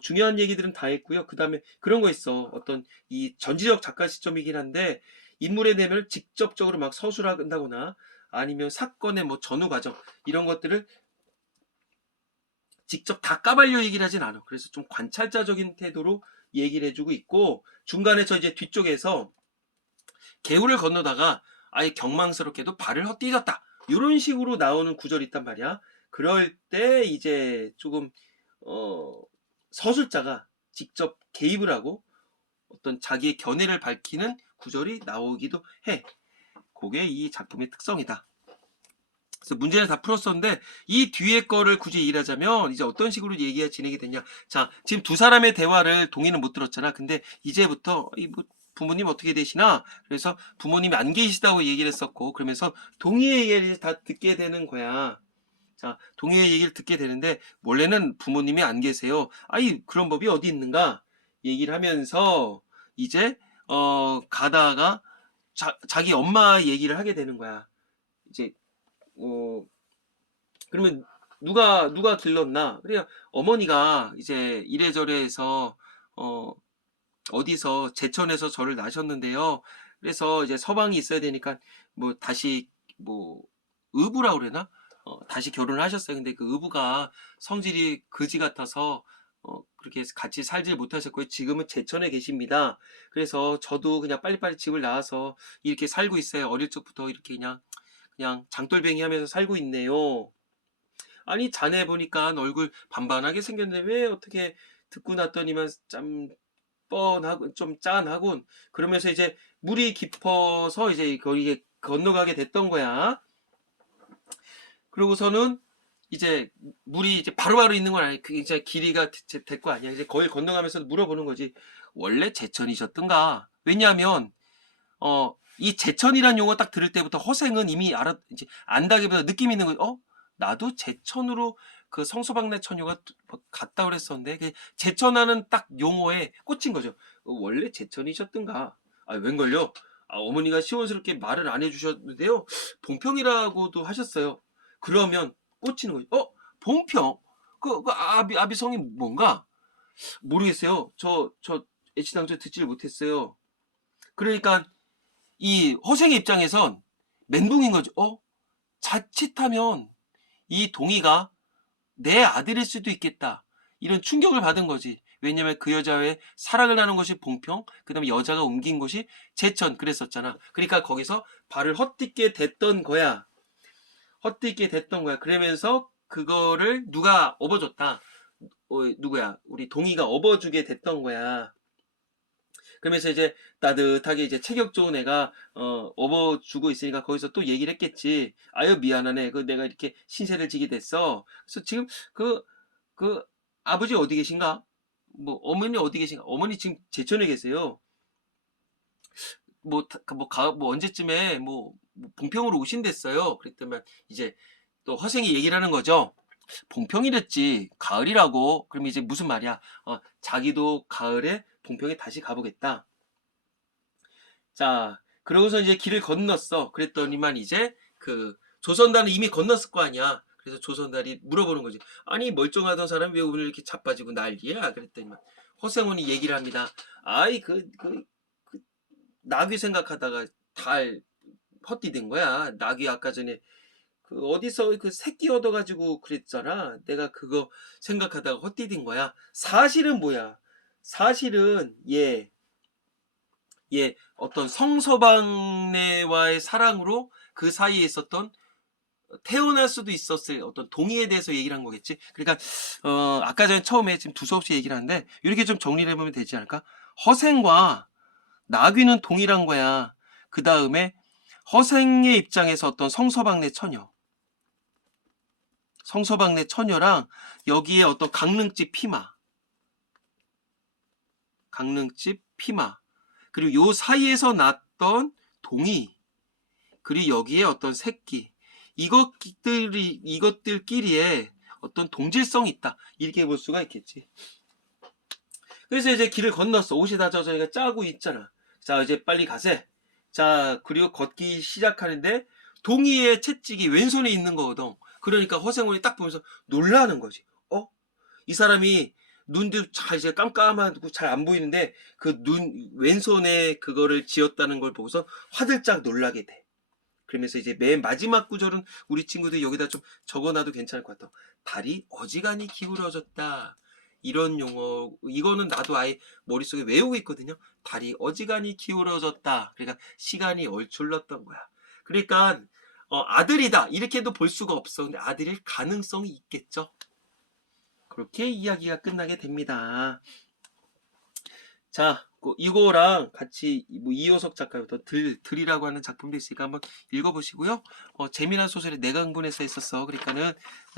중요한 얘기들은 다 했고요. 그 다음에 그런 거 있어. 어떤 이 전지적 작가 시점이긴 한데, 인물의 내면을 직접적으로 막 서술한다거나, 아니면 사건의 전후 과정, 이런 것들을 직접 다 까발려 얘기를 하진 않아. 그래서 좀 관찰자적인 태도로 얘기를 해주고 있고, 중간에 저 이제 뒤쪽에서 개울을 건너다가 아예 경망스럽게도 발을 헛디뎠다. 이런 식으로 나오는 구절이 있단 말이야. 그럴 때 이제 조금 서술자가 직접 개입을 하고 어떤 자기의 견해를 밝히는 구절이 나오기도 해. 그게 이 작품의 특성이다. 그래서 문제를 다 풀었었는데 이 뒤에 거를 굳이 얘기를 하자면 이제 어떤 식으로 얘기가 진행이 됐냐. 자, 지금 두 사람의 대화를 동의는 못 들었잖아. 근데 이제부터 뭐 부모님 어떻게 되시나? 그래서 부모님이 안 계시다고 얘기를 했었고, 그러면서 동의의 얘기를 다 듣게 되는 거야. 자, 동의의 얘기를 듣게 되는데 원래는 부모님이 안 계세요. 아니, 그런 법이 어디 있는가? 얘기를 하면서 이제 가다가 자기 엄마 얘기를 하게 되는 거야. 이제 그러면 누가 길렀나? 그래 어머니가 이제 이래저래 해서 어디서 제천에서 저를 낳으셨는데요. 그래서 이제 서방이 있어야 되니까 뭐 다시 뭐 의부라 그러나? 다시 결혼을 하셨어요. 근데 그 의부가 성질이 그지 같아서 그렇게 같이 살질 못하셨고요. 지금은 제천에 계십니다. 그래서 저도 그냥 빨리빨리 집을 나와서 이렇게 살고 있어요. 어릴 적부터 이렇게 그냥 장돌뱅이 하면서 살고 있네요. 아니 자네 보니까 얼굴 반반하게 생겼는데 왜 어떻게 듣고 났더니만 참 뻔하고 좀 짠하군. 그러면서 이제 물이 깊어서 이제 거기에 건너가게 됐던 거야. 그러고서는 이제 물이 이제 바로바로 있는 건 아니, 그 이제 길이가 될 거 아니야. 이제 거길 건너가면서 물어보는 거지. 원래 제천이셨던가? 왜냐하면 이 제천이란 용어 딱 들을 때부터 허생은 이미 이제 안다기보다 느낌 있는 거. 나도 제천으로 그 성소박내 처녀가 갔다 그랬었는데 그 제천하는 딱 용어에 꽂힌 거죠. 원래 제천이셨던가? 아, 웬걸요? 아, 어머니가 시원스럽게 말을 안 해주셨는데요. 봉평이라고도 하셨어요. 그러면 꽂히는 거죠. 봉평? 그 아비성이 뭔가? 모르겠어요. 저 애시당초 듣지를 못했어요. 그러니까 이 허생의 입장에선 멘붕인 거죠. 자칫하면 이 동의가 내 아들일 수도 있겠다. 이런 충격을 받은 거지. 왜냐면 그 여자의 사랑을 나눈 것이 봉평, 그 다음에 여자가 옮긴 곳이 제천 그랬었잖아. 그러니까 거기서 발을 헛디게 됐던 거야. 헛디게 됐던 거야. 그러면서 그거를 누가 업어줬다. 누구야? 우리 동의가 업어주게 됐던 거야. 그러면서 이제 따뜻하게 이제 체격 좋은 애가 업어주고 있으니까 거기서 또 얘기를 했겠지. 아유 미안하네. 그 내가 이렇게 신세를 지게 됐어. 그래서 지금 그 아버지 어디 계신가? 뭐 어머니 어디 계신가? 어머니 지금 제천에 계세요. 뭐 언제쯤에 봉평으로 오신댔어요. 그랬더니 이제 또 허생이 얘기를 하는 거죠. 봉평이랬지 가을이라고. 그럼 이제 무슨 말이야? 자기도 가을에 봉평에 다시 가보겠다. 자, 그러고서 이제 길을 건넜어. 그랬더니만 이제 그 조선단은 이미 건넜을 거 아니야. 그래서 조선단이 물어보는 거지. 아니 멀쩡하던 사람이 왜 오늘 이렇게 자빠지고 난리야? 그랬더니만 허생원이 얘기를 합니다. 아이 그 나귀 생각하다가 달 헛디딘 거야. 나귀 아까 전에 그 어디서 그 새끼 얻어가지고 그랬잖아. 내가 그거 생각하다가 헛디딘 거야. 사실은 뭐야? 사실은 어떤 성서방네와의 사랑으로 그 사이에 있었던 태어날 수도 있었을 어떤 동의에 대해서 얘기를 한 거겠지. 그러니까 아까 전에 처음에 지금 두서없이 얘기를 하는데 이렇게 좀 정리를 해보면 되지 않을까? 허생과 나귀는 동일한 거야. 그 다음에 허생의 입장에서 어떤 성서방네 처녀랑 여기에 어떤 강릉집 피마 그리고 요 사이에서 났던 동이 그리고 여기에 어떤 새끼 이것들끼리의 어떤 동질성이 있다 이렇게 볼 수가 있겠지. 그래서 이제 길을 건넜어. 옷이 다 젖으니까 짜고 있잖아. 자 이제 빨리 가세. 자 그리고 걷기 시작하는데 동이의 채찍이 왼손에 있는 거거든. 그러니까 허생원이 딱 보면서 놀라는 거지. 이 사람이 눈도 잘 이제 깜깜하고 잘 안 보이는데 그 눈 왼손에 그거를 쥐었다는 걸 보고서 화들짝 놀라게 돼. 그러면서 이제 맨 마지막 구절은 우리 친구들 여기다 좀 적어놔도 괜찮을 것 같아. 달이 어지간히 기울어졌다. 이런 용어, 이거는 나도 아예 머릿속에 외우고 있거든요. 달이 어지간히 기울어졌다. 그러니까 시간이 얼출렀던 거야. 그러니까 아들이다 이렇게도 볼 수가 없어. 근데 아들일 가능성이 있겠죠. 그렇게 이야기가 끝나게 됩니다. 자, 이거랑 같이 뭐 이효석 작가의 어떤 들이라고 하는 작품도 있으니까 한번 읽어보시고요. 재미난 소설이 내강분에 써 있었어. 그러니까는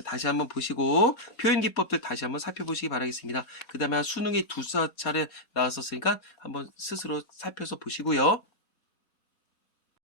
다시 한번 보시고 표현 기법들 다시 한번 살펴보시기 바라겠습니다. 그 다음에 수능이 두차례 나왔었으니까 한번 스스로 살펴서 보시고요.